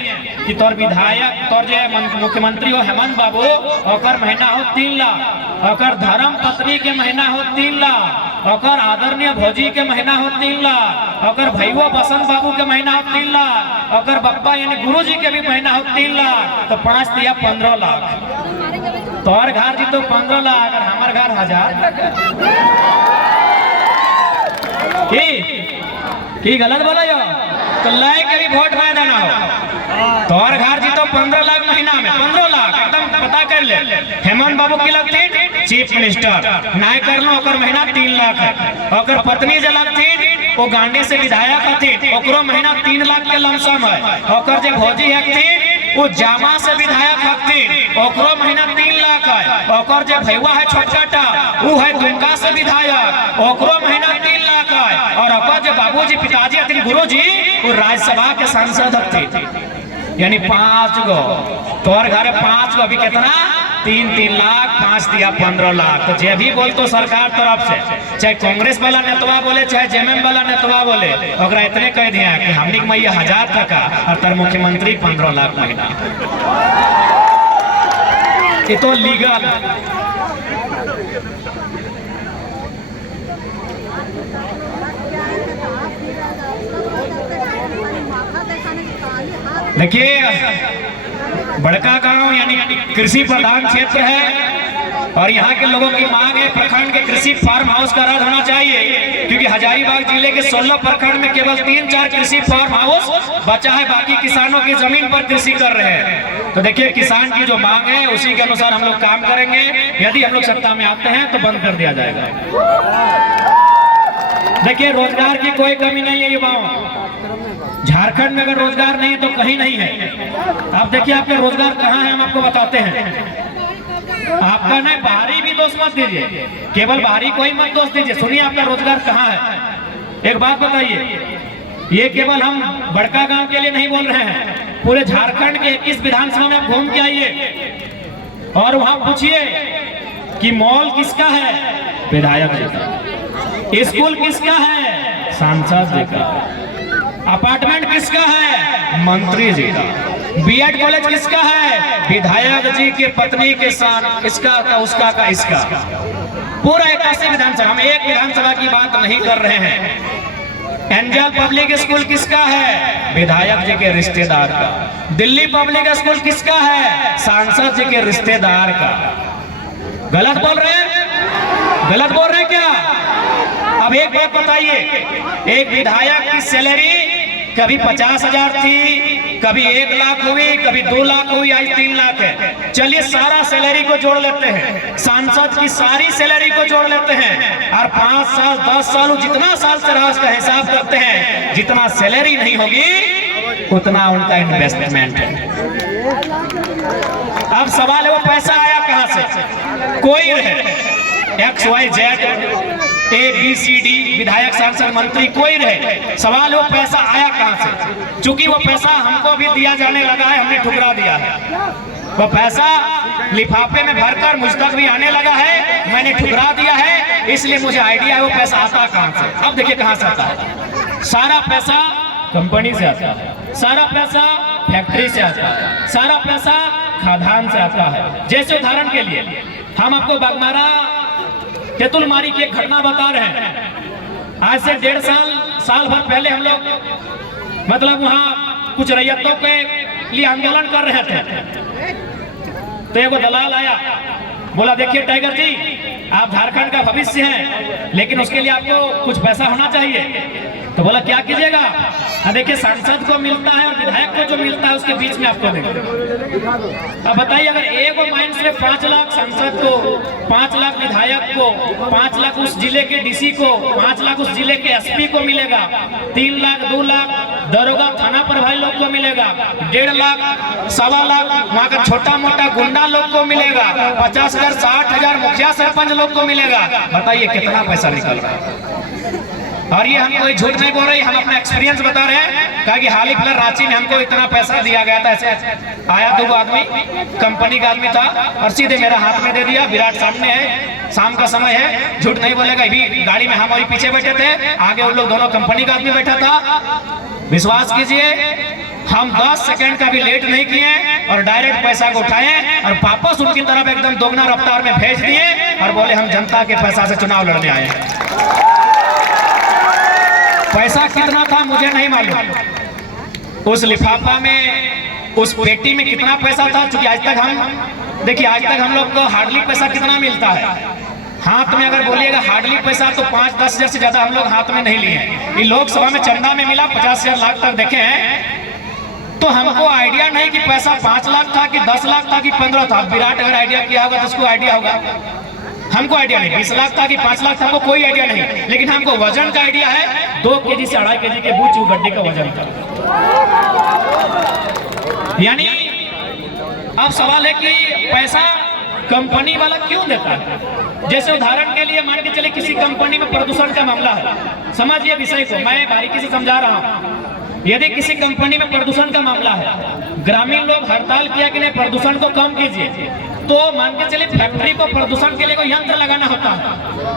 कि तोर विधायक तोर जे मुख्यमंत्री हो हेमंत बाबू ओकर महीना हो 3 लाख, ओकर धर्म पत्नी के महीना हो 3 लाख, ओकर आदरणीय भौजी के महीना हो 3 लाख, ओकर भैया बसंत बाबू के महीना हो 3 लाख, ओकर बप्पा यानी गुरु जी के भी महीना हो 3 लाख, तो 5 दिया 15 लाख। तोर घर जी तो 15 लाख और हमार घर 1000 की गलत बोला यो तो लाए के भी वोट फायदा ना हो। तोर घर जी तो 15 लाख महीना में 15 लाख एकदम पता कर ले। हेमंत बाबू की लगती चीफ मिनिस्टर नाय कर लो ओकर महीना 3 लाख है, ओकर पत्नी जे लगती वो गांडी से विधायक हथी ओकरो महीना 3 लाख के लमसम है, ओकर जे भौजी हथी वो जामा से विधायक हथी ओकरो महीना 3 लाख है, ओकर जे भैया है छोटकाटा वो है दुमका से विधायक ओकरो महीना 3 लाख है, और ओकर जे बाबूजी पिताजी हथिन गुरुजी वो राज्यसभा के सांसद हथी। यानी 5 गो तोर घर 5 गो अभी कितना 3 लाख 5 दिया 15 लाख। तो जे भी बोल तो सरकार तरफ से चाहे कांग्रेस वाला नेतवा बोले चाहे जेएमएम वाला नेतवा बोले ओकरा इतने कह दिया कि हमनी के मैया 1000 टका और तर मुख्यमंत्री 15 लाख महीना। ये तो लीगल देखिए बड़का गांव यानी कृषि प्रधान क्षेत्र है और यहाँ के लोगों की मांग है प्रखंड के कृषि फार्म हाउस का राज होना चाहिए, क्योंकि हजारीबाग जिले के 16 प्रखंड में केवल 3-4 कृषि फार्म हाउस बचा है, बाकी किसानों की जमीन पर कृषि कर रहे हैं। तो देखिए किसान की जो मांग है उसी के अनुसार हम लोग काम करेंगे। यदि हम लोग सत्ता में आते हैं तो बंद कर दिया जाएगा। देखिए रोजगार की कोई कमी नहीं है युवाओं, झारखंड में अगर रोजगार नहीं तो कहीं नहीं है। आप देखिए आपके रोजगार कहाँ है हम आपको बताते हैं। आपका नहीं बाहरी भी दोष मत दीजिए, केवल बाहरी को ही मत दोष दीजिए। सुनिए आपका रोजगार कहाँ है। एक बात बताइए, ये केवल हम बड़का गांव के लिए नहीं बोल रहे हैं, पूरे झारखंड के 21 विधानसभा में आप घूम के आइए और वहां पूछिए कि मॉल किसका है, विधायक जी का। स्कूल किसका है, सांसद जी का। अपार्टमेंट किसका है, मंत्री जी का। बीएड कॉलेज किसका है, विधायक जी के पत्नी के साथ, इसका का उसका का इसका। पूरा 81 विधानसभा, हम एक विधानसभा की बात नहीं कर रहे हैं। एंजल पब्लिक स्कूल किसका है, विधायक जी के रिश्तेदार का। दिल्ली पब्लिक स्कूल किसका है, सांसद जी के रिश्तेदार का। गलत बोल रहे हैं, गलत बोल रहे हैं क्या? अब एक बात बताइए, एक विधायक की सैलरी कभी 50,000 थी, कभी 1 लाख हुई, कभी 2 लाख हुई, आज 3 लाख है। चलिए सारा सैलरी को जोड़ लेते हैं, सांसद की सारी सैलरी को जोड़ लेते हैं और 5 साल 10 साल जितना साल से रहा उसका हिसाब करते हैं। जितना सैलरी नहीं होगी उतना उनका इन्वेस्टमेंट है। अब सवाल है वो पैसा आया कहां से? कोई रहे XYZ ABCD विधायक, सांसद, मंत्री कोई रहे, सवाल वो पैसा आया कहां से। चूंकि वो पैसा हमको भी दिया जाने लगा है, हमने ठुकरा दिया है। वो पैसा लिफाफे में भरकर मुझ तक भी आने लगा है, मैंने ठुकरा दिया है, इसलिए मुझे आइडिया है वो पैसा आता कहां से। अब देखिए कहां से आता है। सारा पैसा कंपनी से आता है, सारा पैसा फैक्ट्री से आता है, सारा पैसा खादान से आता है। जैसे उदाहरण के लिए हम आपको बागमारा तेतुलमारी की एक घटना बता रहे हैं। आज से 1.5 साल भर पहले हम लोग मतलब वहाँ कुछ रैयतों के लिए आंदोलन कर रहे थे, तो एक दलाल आया, बोला देखिए टाइगर जी, आप झारखंड का भविष्य हैं, लेकिन उसके लिए आपको कुछ पैसा होना चाहिए। तो बोला क्या कीजिएगा। देखिए सांसद को मिलता है और विधायक को जो मिलता है उसके बीच में आपको देंगे। अब बताइए, अगर एक माइंड से 5 लाख सांसद को, 5 लाख विधायक को, 5 लाख उस जिले के डीसी को, 5 लाख उस जिले के एसपी को मिलेगा, 3 लाख 2 लाख दरोगा थाना प्रभारी लोग को मिलेगा, 1.5 लाख 1.25 लाख वहाँ का छोटा मोटा गुंडा लोग को मिलेगा, 50,000 60,000 मुखिया सरपंच लोग को मिलेगा। बताइए कितना पैसा निकल रहा है। और ये हम कोई झूठ नहीं बोल रहे, हम अपना एक्सपीरियंस बता रहे हैं। कहा कि हाल ही फिलहाल रांची में हमको इतना पैसा दिया गया था, ऐसे आया 2 आदमी, कंपनी का आदमी था, और सीधे मेरा हाथ में दे दिया। विराट सामने है, शाम का समय है, झूठ नहीं बोलेगा। भी गाड़ी में हम वही पीछे बैठे थे, आगे उन लोग दोनों कंपनी का आदमी बैठा था। विश्वास कीजिए, हम 10 सेकंड का भी लेट नहीं किए और डायरेक्ट पैसा को उठाए और वापस उनकी तरफ एकदम दोगुना रफ्तार में भेज दिए और बोले हम जनता के पैसा से चुनाव लड़ने आए हैं। पैसा कितना था मुझे नहीं मालूम, उस लिफाफा में, उस पेटी में कितना पैसा था, क्योंकि आज तक हम देखिए, आज तक हम लोग को हार्डली पैसा कितना मिलता है हाथ में। अगर बोलिएगा हार्डली पैसा तो 5-10 हजार से ज्यादा हम लोग हाथ में नहीं लिए। ये लोकसभा में चंदा में मिला 50,000 लाख तक देखे हैं, तो हमको आइडिया नहीं कि पैसा 5 लाख था कि 10 लाख था कि 15 था। विराट अगर आइडिया किया होगा तो उसको आइडिया होगा, हमको आइडिया नहीं। 20 लाख था कि 5 लाख था, हमको कोई आइडिया नहीं, लेकिन हमको वजन का आइडिया है। 2 केजी से 2.5 केजी के बूच गड्ढे का वजन था। यानी अब सवाल है कि पैसा कंपनी वाला क्यों देता है। जैसे उदाहरण के लिए मान के चले किसी कंपनी में प्रदूषण का मामला है, समझिए विषय को, मैं बारीकी से समझा रहा हूँ। यदि किसी कंपनी में प्रदूषण का मामला है, ग्रामीण लोग हड़ताल किया कि नहीं प्रदूषण को कम कीजिए, तो मान के चलिए फैक्ट्री को प्रदूषण के लिए कोई यंत्र लगाना होता है।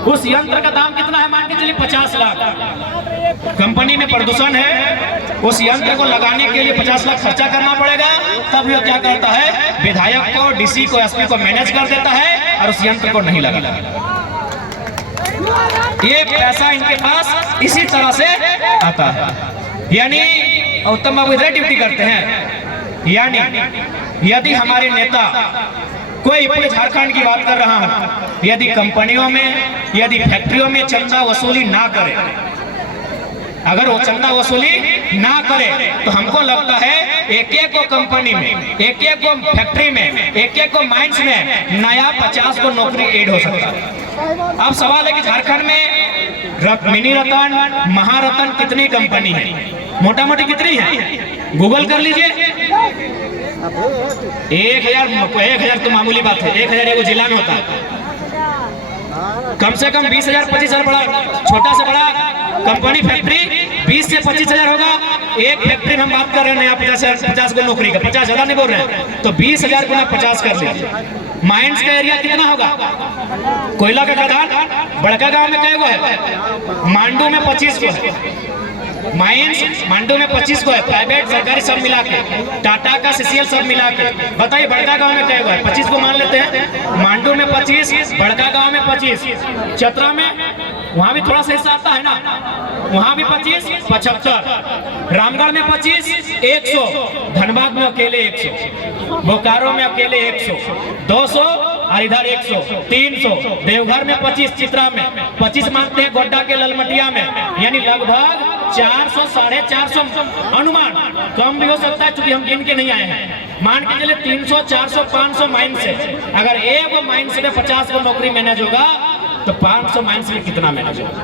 उस यंत्र का दाम कितना है, मान के चलिए 50 लाख। कंपनी में प्रदूषण है, उस यंत्र को लगाने के लिए 50 लाख खर्चा करना पड़ेगा। तब वो क्या करता है, विधायक को, डीसी को, एसपी को मैनेज कर देता है और उस यंत्र को नहीं लगाता। ये पैसा इनके पास इसी तरह से आता है। यानी उत्तम बाबू इधर ड्यूटी करते हैं। यानी यदि हमारे नेता, कोई पूरे झारखंड की बात कर रहा हूं, यदि कंपनियों में, यदि फैक्ट्रियों में चंदा वसूली ना करे, अगर वो चंदा वसूली ना करे, तो हमको लगता है एक को कंपनी में, एक को फैक्ट्री में, एक को माइंस में नया 50 को नौकरी ऐड हो सकता है। अब सवाल है कि झारखंड में मिनी रतन, महारतन कितनी कंपनी है, मोटा मोटी कितनी है, गूगल कर लीजिए। 1,000 तो मामूली बात है, 1,000 एगो जिला में होता है। कम से कम 20,000 25,000 बड़ा, छोटा से बड़ा कंपनी फैक्ट्री 20 से 25,000 होगा। एक फैक्ट्री में हम बात कर रहे हैं नया 50 को नौकरी का, 50 ज्यादा नहीं बोल रहे हैं, तो 20,000 गुना 50 कर लीजिए। माइंस का एरिया कितना होगा, कोयला का खदान बड़का गांव में कई गो है, मांडू में 25 को है, माइंस मांडू में 25 को है, प्राइवेट सरकारी सब मिला के, टाटा का सीसीएल सब मिला के। बताइए बड़का गांव में कई गो है, 25 को मान लेते हैं। मांडू में 25, बड़का गांव में 25, चतरा में वहां भी थोड़ा सा हिस्सा आता है ना, वहां भी 25, 75, रामगढ़ में 25, 100, धनबाद में अकेले 100, बोकारो में अकेले 100, 200 और इधर 100, 300, देवघर में 25, चित्रा में 25 मानते हैं, गोड्डा के ललमटिया में, यानी लगभग 400 450 अनुमान, कम भी हो सकता है क्योंकि हम गिन के नहीं आए हैं। मान के चले 300 400 500 माइन से, अगर एक माइन से 50 को नौकरी मैनेज होगा तो 500 माइंस में कितना मैनेज होगा।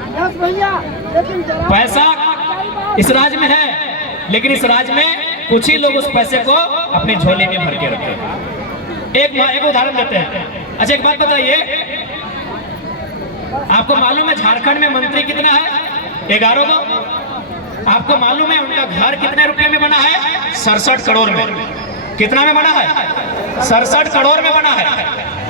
पैसा इस राज्य में है, लेकिन इस राज्य में कुछ ही लोग उस पैसे को अपने झोले में भर के रखते हैं। एक उदाहरण देते हैं। अच्छा एक बात बताइए, आपको मालूम है झारखंड में मंत्री कितना है? 11 को। आपको मालूम है उनका घर कितने रुपए में बना है? 67 करोड़ में। कितना में बना है? 67 करोड़ में बना है।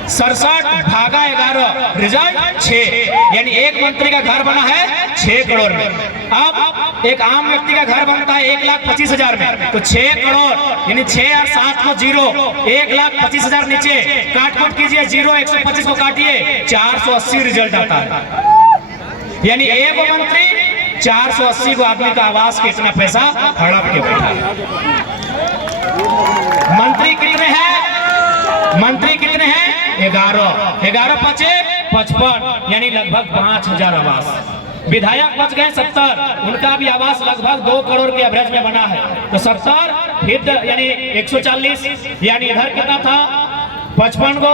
67 भागा 11 रिजल्ट 6, यानी एक मंत्री का घर बना है 6 करोड़ में। अब एक आम व्यक्ति का घर बनता है 1,25,000 में, तो 6 करोड़ यानी 6 और 7 को 0, 1,25,000 नीचे काट कूट कीजिए, 0 125 को काटिए, 480 रिजल्ट आता है। यानी एक मंत्री 480 को आदमी का आवास के इतना पैसा हड़प के बैठा है। मंत्री कितने हैं? मंत्री कितने हैं? 11। 11 पचे 55, यानी लगभग 5,000 आवास। विधायक बच गए 70, उनका भी आवास लगभग 2 करोड़ के एवरेज में बना है। तो 70 फिर यानी 140, यानी इधर कितना था? 55 को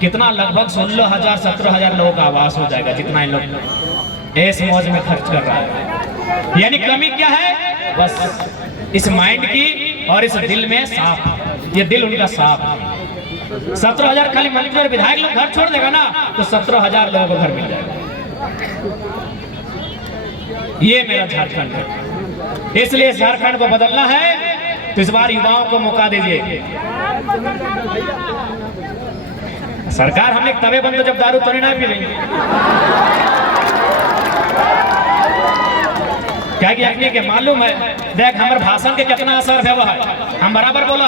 कितना लगभग 16,000 17,000 लोगों का आवास हो जाएगा, जितना इन लोग ऐस मौज में खर्च कर रहा है। यानी कमी क्या है? बस इस माइंड की और इस दिल में साफ, ये दिल उनका साफ। 17,000 खाली मंत्री और विधायक लोग घर छोड़ देगा ना, तो 17,000 लोगों को घर मिल जाएगा। ये मेरा झारखंड है, इसलिए झारखंड को बदलना है। तो इस बार युवाओं को मौका दीजिए। सरकार हमने तबे बंद जब दारू तो नहीं पी रही, क्या कि मालूम है, देख हमारे भाषण के कितना असर है। हम बराबर बोला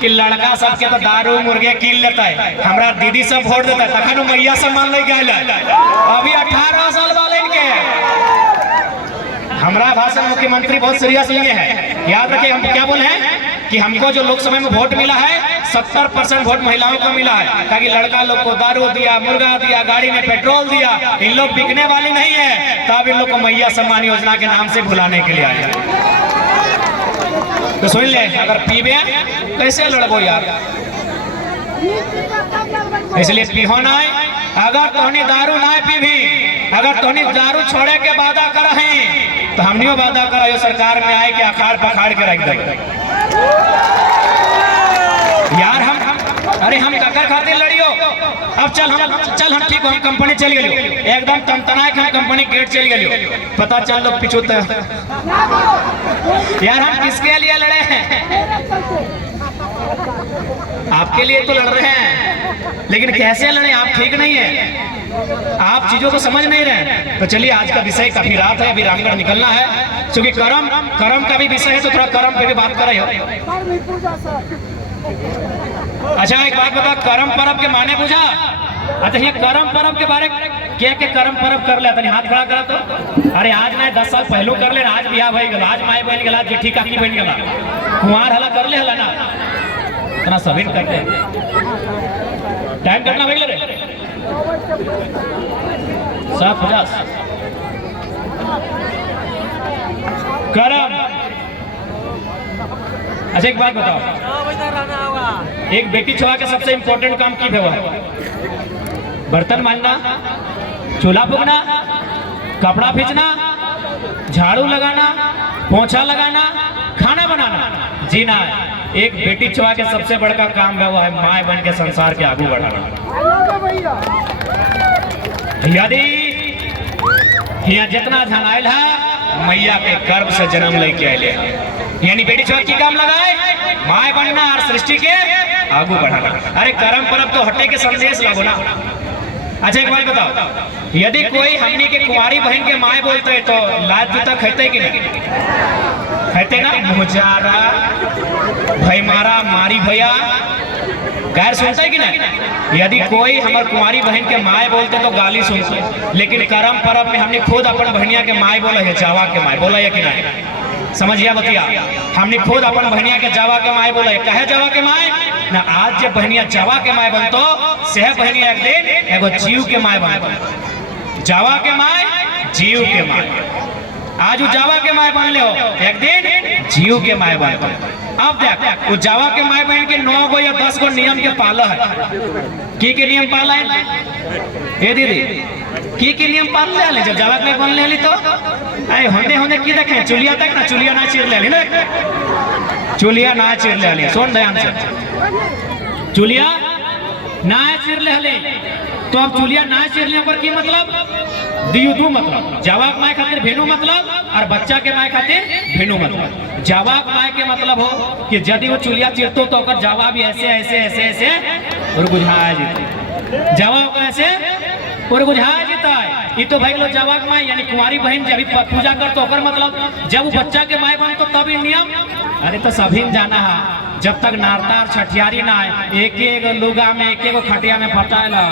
कि लड़का सब के तो दारू मुर्गे कीन लेता है, हमारा दीदी सब वोट देता है, तखन मैया सब मान ले गए। अभी 18 साल वाले के हमारा भाषण मुख्यमंत्री बहुत सीरियस लिए है। याद रखिए हम क्या बोले हैं कि हमको जो लोकसभा में वोट मिला है 70% वोट महिलाओं को मिला है, ताकि लड़का लोग को दारू दिया, मुर्गा दिया, गाड़ी में पेट्रोल दिया, इन लोग बिकने वाली नहीं है, तब इन लोग को मैया सम्मान योजना के नाम से भुलाने के लिए आए। तो सुन ले, अगर पीबे कैसे लड़बो यार, इसलिए पीहो ना। अगर तोहनी दारू ना पीभी, अगर तोहनी दारू छोड़े के वादा कर तो हमनियो वादा करा सरकार में आए कि अखाड़ पखाड़ के रख दे यार। हम अरे हम ककर खातिर लड़ियो। अब चल हम ठीक हम कंपनी चल गए, एकदम तनतनाए हम कंपनी गेट चल गए, पता चल लोग पिछू यार हम किसके लिए लड़े हैं? आपके लिए तो लड़ रहे हैं, लेकिन कैसे लड़े आप ठीक नहीं है, आप चीजों को समझ नहीं रहे। तो चलिए आज का विषय काफी रात है, अभी रामगढ़ निकलना है, क्योंकि करम का भी विषय है, तो थोड़ा करम पे भी बात कर रहे हो। अच्छा एक बात बता, करम पर्व के माने बुझा? अच्छा ये करम पर्व के बारे क्या करम पर्व कर ले, हाथ खड़ा करा तो। अरे आज मैं 10 साल पहले कर ले, आज बियाह भई गला, आज माई बन गला, जेठी काकी बन गला, कुंवार हला कर ले हला ना, इतना सभी करते हैं। टाइम करना भाई रे 7:50 करम। अच्छा एक बात बताओ, एक बेटी छुआ के सबसे इंपॉर्टेंट काम की है? बर्तन मांजना, चूल्हा फूकना, कपड़ा खींचना, झाड़ू लगाना, पोछा लगाना, खाना बनाना, जीना है। एक बेटी छुआ के सबसे बड़ा काम है वो है माँ बन के संसार के आगे बढ़ाना। यदि यहाँ जितना धन आयल है मैया के गर्भ से जन्म लेके आये, यानी बेटी छुआ की काम लगाए माँ बनना और सृष्टि के आगू बढ़ाना। अरे करम पर्व तो हटे के संदेश लगो ना। अच्छा एक बात बताओ, यदि कोई हमनी के कुंवारी बहन के माए बोलते है तो लात जूता खेते कि नहीं खेते ना? मुजारा भाई मारा मारी भैया गैर सुनता है कि नहीं? यदि कोई हमारे कुंवारी बहन के माए बोलते तो गाली सुनते, लेकिन करम पर्व में हमने खुद अपन बहनिया के माए बोला है, जावा के माए बोला है कि नहीं? समझिया बतिया, हमने खुद अपन बहनिया के जावा के माए बोला है। कहे जावा के माए ना, आज जब बहनिया जावा के माए बनतो सेह बहनिया एक दिन एगो जीव के माए बनतो। जावा के माए जीव के माए, आज वो जावा के माए बन ले हो, एक दिन जीव के माए बनतो। अब देख वो जावा के माए बहन के 9 गो या 10 गो नियम के पाला है। की के नियम पाला है ए दीदी? की नियम पाल ले जब जावा के बन ले तो अरे होने की देखे चुलिया तक ना, चुलिया ना चिर ले ना, चुलिया ना चिर ले। सुन ध्यान से, चुलिया ना चिर ले तो अब चुलिया ना चिरने पर की मतलब दियुदू मतलब जावा के माय खातिर भेनू मतलब और बच्चा के माय खातिर भेनू मतलब। जावा के माय के मतलब हो कि यदि वो चुलिया चिरतो तो ओकर जावा भी ऐसे ऐसे ऐसे ऐसे और बुझाया जीते, जावा को ऐसे और बुझाया जीता है। ये तो भाई लोग जावा के माय यानी कुंवारी बहन जब पूजा कर तो ओकर मतलब जब वो बच्चा के माय बन तो तब नियम। अरे तो सभी जाना है जब तक नारता और छठियारी ना आए एक एक लुगा में एक एक खटिया में फटाएला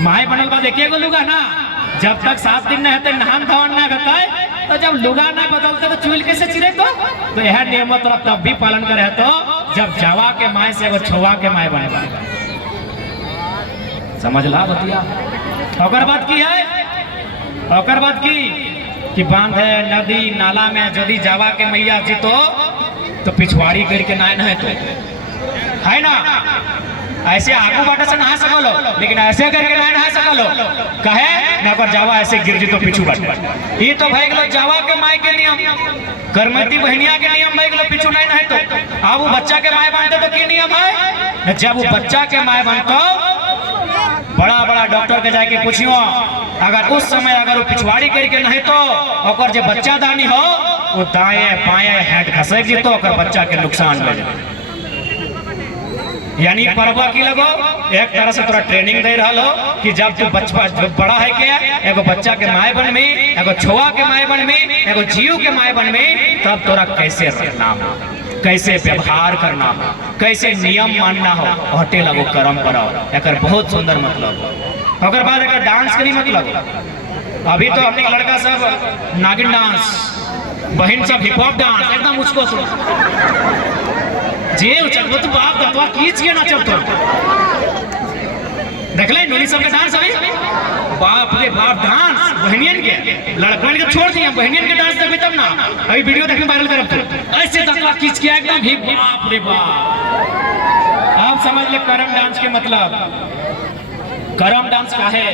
माए बनल बाद एक लुगा ना जब तक 7 दिन न हेते नहान धोन ना बताए तो जब लुगा ना बदलते तो चुल कैसे चिरे तो यह नियम तब भी पालन करे तो जब जावा के माए से वो छुआ के माए बने समझ ला बतिया। ओकर बात की है ओकर बात की कि बांध है नदी नाला में यदि जावा के मैया जी तो पिछवाड़ी करके ना है तो है ना ऐसे आगू बाटा से नहा सकलो लेकिन ऐसे करके ना नहा सकलो कहे ना पर जावा ऐसे गिर जी तो पीछू बाटा ये तो भाई गलो जावा के माय के नियम करमती बहनिया के नियम भाई गलो पीछू नहीं नहे तो अब वो बच्चा के माय बनते तो की नियम है जब वो बच्चा के माय बनतो बड़ा बड़ा डॉक्टर के जाके पूछियो अगर उस समय अगर वो पिछवाड़ी करके नहीं तो ओकर जो बच्चा दानी हो वो दाएं बाएं हेड खसक जी तो ओकर बच्चा के नुकसान हो जाए। यानी परवा की लगो एक तरह से तोरा ट्रेनिंग दे रहा हो कि जब तू बच्चा बड़ा है के एगो बच्चा के माय बन में एगो छुआ के माय बन में एगो जीव के माय बन में तब तोरा कैसे रहना कैसे व्यवहार करना कैसे नियम मानना हो हटे लगो कर्म करो एक बहुत सुंदर मतलब। ओकर बाद एक डांस के नहीं मतलब अभी तो अपने लड़का सब नागिन डांस बहन सब हिप हॉप डांस एकदम उसको जेल चल तो बाप दतवा खींच के ना चल तो देख ले नोनी सब के डांस अभी बाप रे बाप डांस बहनियन के लड़कन के छोड़ दिए बहनियन के डांस देखबे तब ना अभी वीडियो देखने वायरल करब तो ऐसे दतवा खींच के एकदम ही बाप रे बाप। आप समझ ले करम डांस के मतलब करम डांस का है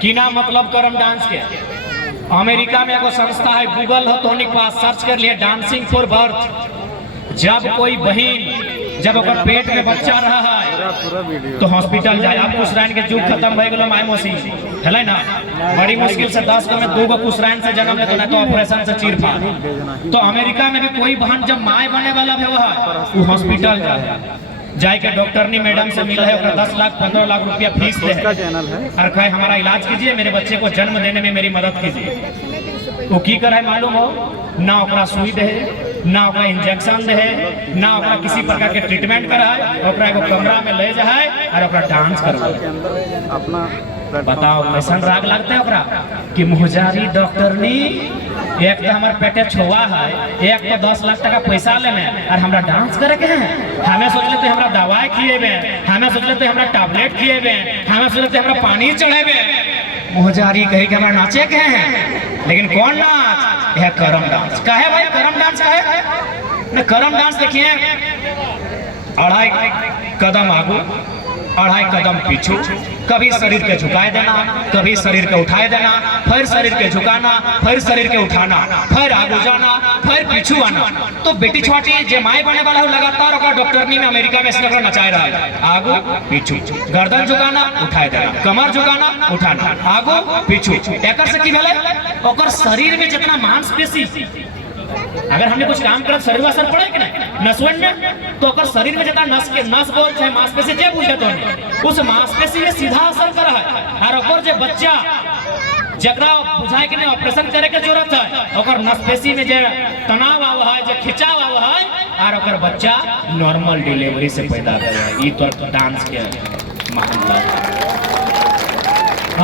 कि ना मतलब करम डांस के अमेरिका में एगो संस्था है गूगल हो तो उन्हीं के पास सर्च कर लिए डांसिंग फॉर बर्थ। जब कोई बहन जब ओकर पेट में बच्चा रहा है तो हॉस्पिटल जाए अब कुसराइन के जुग खत्म हो गलो माय मौसी है ना बड़ी मुश्किल से 10 को में 2 गो कुसराइन से जन्म ले तो ना तो ऑपरेशन से चीर फाड़ तो अमेरिका में भी कोई बहन जब माय बने वाला भी है वो हॉस्पिटल जाए के डॉक्टरनी मैडम से मिला है 10 लाख 15 लाख रुपया फीस दे और कहे हमारा इलाज कीजिए मेरे बच्चे को जन्म देने में मेरी मदद कीजिए। वो की करे मालूम हो ना ओकरा सुई दे ना ओकरा इंजेक्शन दे ना ओकरा किसी प्रकार के ट्रीटमेंट कराए ओकरा एगो कमरा में ले जाए और ओकरा डांस करवाए। बताओ कैसन राग लगता है ओकरा कि मुहजारी डॉक्टरनी एक तो हमारे पेटे छुआ है एक तो 10 लाख टका पैसा लेने और हमरा डांस करे के है हमें सोच लेते हमरा दवाई खिएबे हमें सोच लेते हमरा टैबलेट खिएबे हमें सोच लेते हमरा पानी चढ़ेबे मुहजारी कहे के हमरा नाचे के हैं लेकिन कौन नाच यह करम डांस का है भाई। करम डांस का है ना करम डांस देखिए 2.5 कदम आगू 2.5 कदम पीछू कभी शरीर के झुकाए देना कभी शरीर के उठाए देना फिर शरीर के झुकाना फिर शरीर के उठाना फिर आगू जाना फिर पीछू आना। तो बेटी छोटी जे माय बने वाला हो लगातार ओकरा डॉक्टरनी में अमेरिका में इसलिए नचाए रहा है आगू पीछू गर्दन झुकाना उठाए देना कमर झुकाना उठाना आगू पीछू एकर से की भेले ओकर शरीर में जितना मांसपेशी अगर हमने कुछ काम करत शरीर असर पड़े कि नहीं नसवन में तो अगर शरीर में जितना नस के नस बोल चाहे मांसपेशी जे पूछे तो उस मांसपेशी में सीधा असर कर है और ओकर जे बच्चा जकरा बुझाए के नहीं ऑपरेशन करे के जरूरत है ओकर नसपेशी में जे तनाव आव है जे खिंचाव आव है और ओकर बच्चा नॉर्मल डिलीवरी से पैदा करे ई तो डांस के महानता।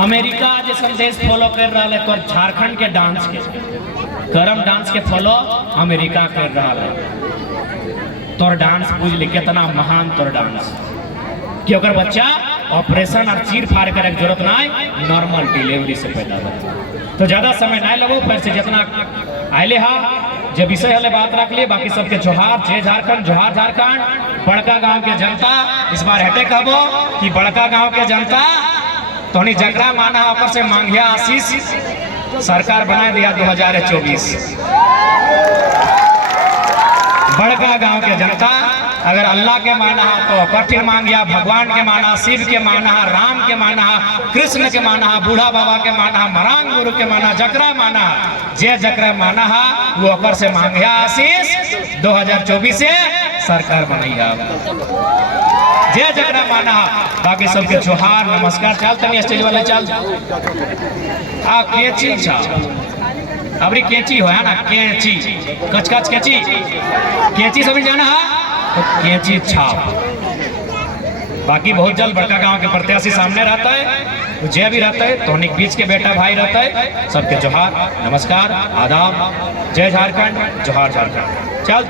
अमेरिका जैसा देश फॉलो कर रहा है और झारखंड के डांस के करम डांस के फॉलो अमेरिका कर रहा है। तोर डांस बुझ ले कितना महान तोर डांस कि अगर बच्चा ऑपरेशन और चीर फाड़ करे जरूरत नहीं नॉर्मल डिलीवरी से पैदा हो तो ज्यादा समय नहीं लगो फिर से जितना आइले हा जब विषय हले बात रख लिए बाकी सबके जोहार जय झारखंड जोहार झारखंड। बड़का गांव के जनता इस बार हटे कहबो कि बड़का गांव के जनता तो जकरा माना ओकर से मांगिया आशीष सरकार बना दिया 2024। बड़का गांव के जनता अगर अल्लाह के माना तो कठिन मांगिया, भगवान के माना, शिव के माना, राम के माना, कृष्ण के माना, बूढ़ा बाबा के माना, मरांग गुरु के माना, जकरा माना, जे जकरा माना वो अकर से मांगिया आशीष 2024 से सरकार बनैया, जे जकरा माना। बाकी सबके जोहार नमस्कार। चल तनी स्टेज वाले चल आ केची छा अबरी केची हो है ना, केची कच कच केची केची समझ जाना है तो केची छाप। बाकी बहुत जल्द बड़का गांव के प्रत्याशी सामने रहता है, जे भी रहता है तो बीच के बेटा भाई रहता है। सबके जोहार नमस्कार आदाब, जय झारखंड, जोहार झारखंड। चल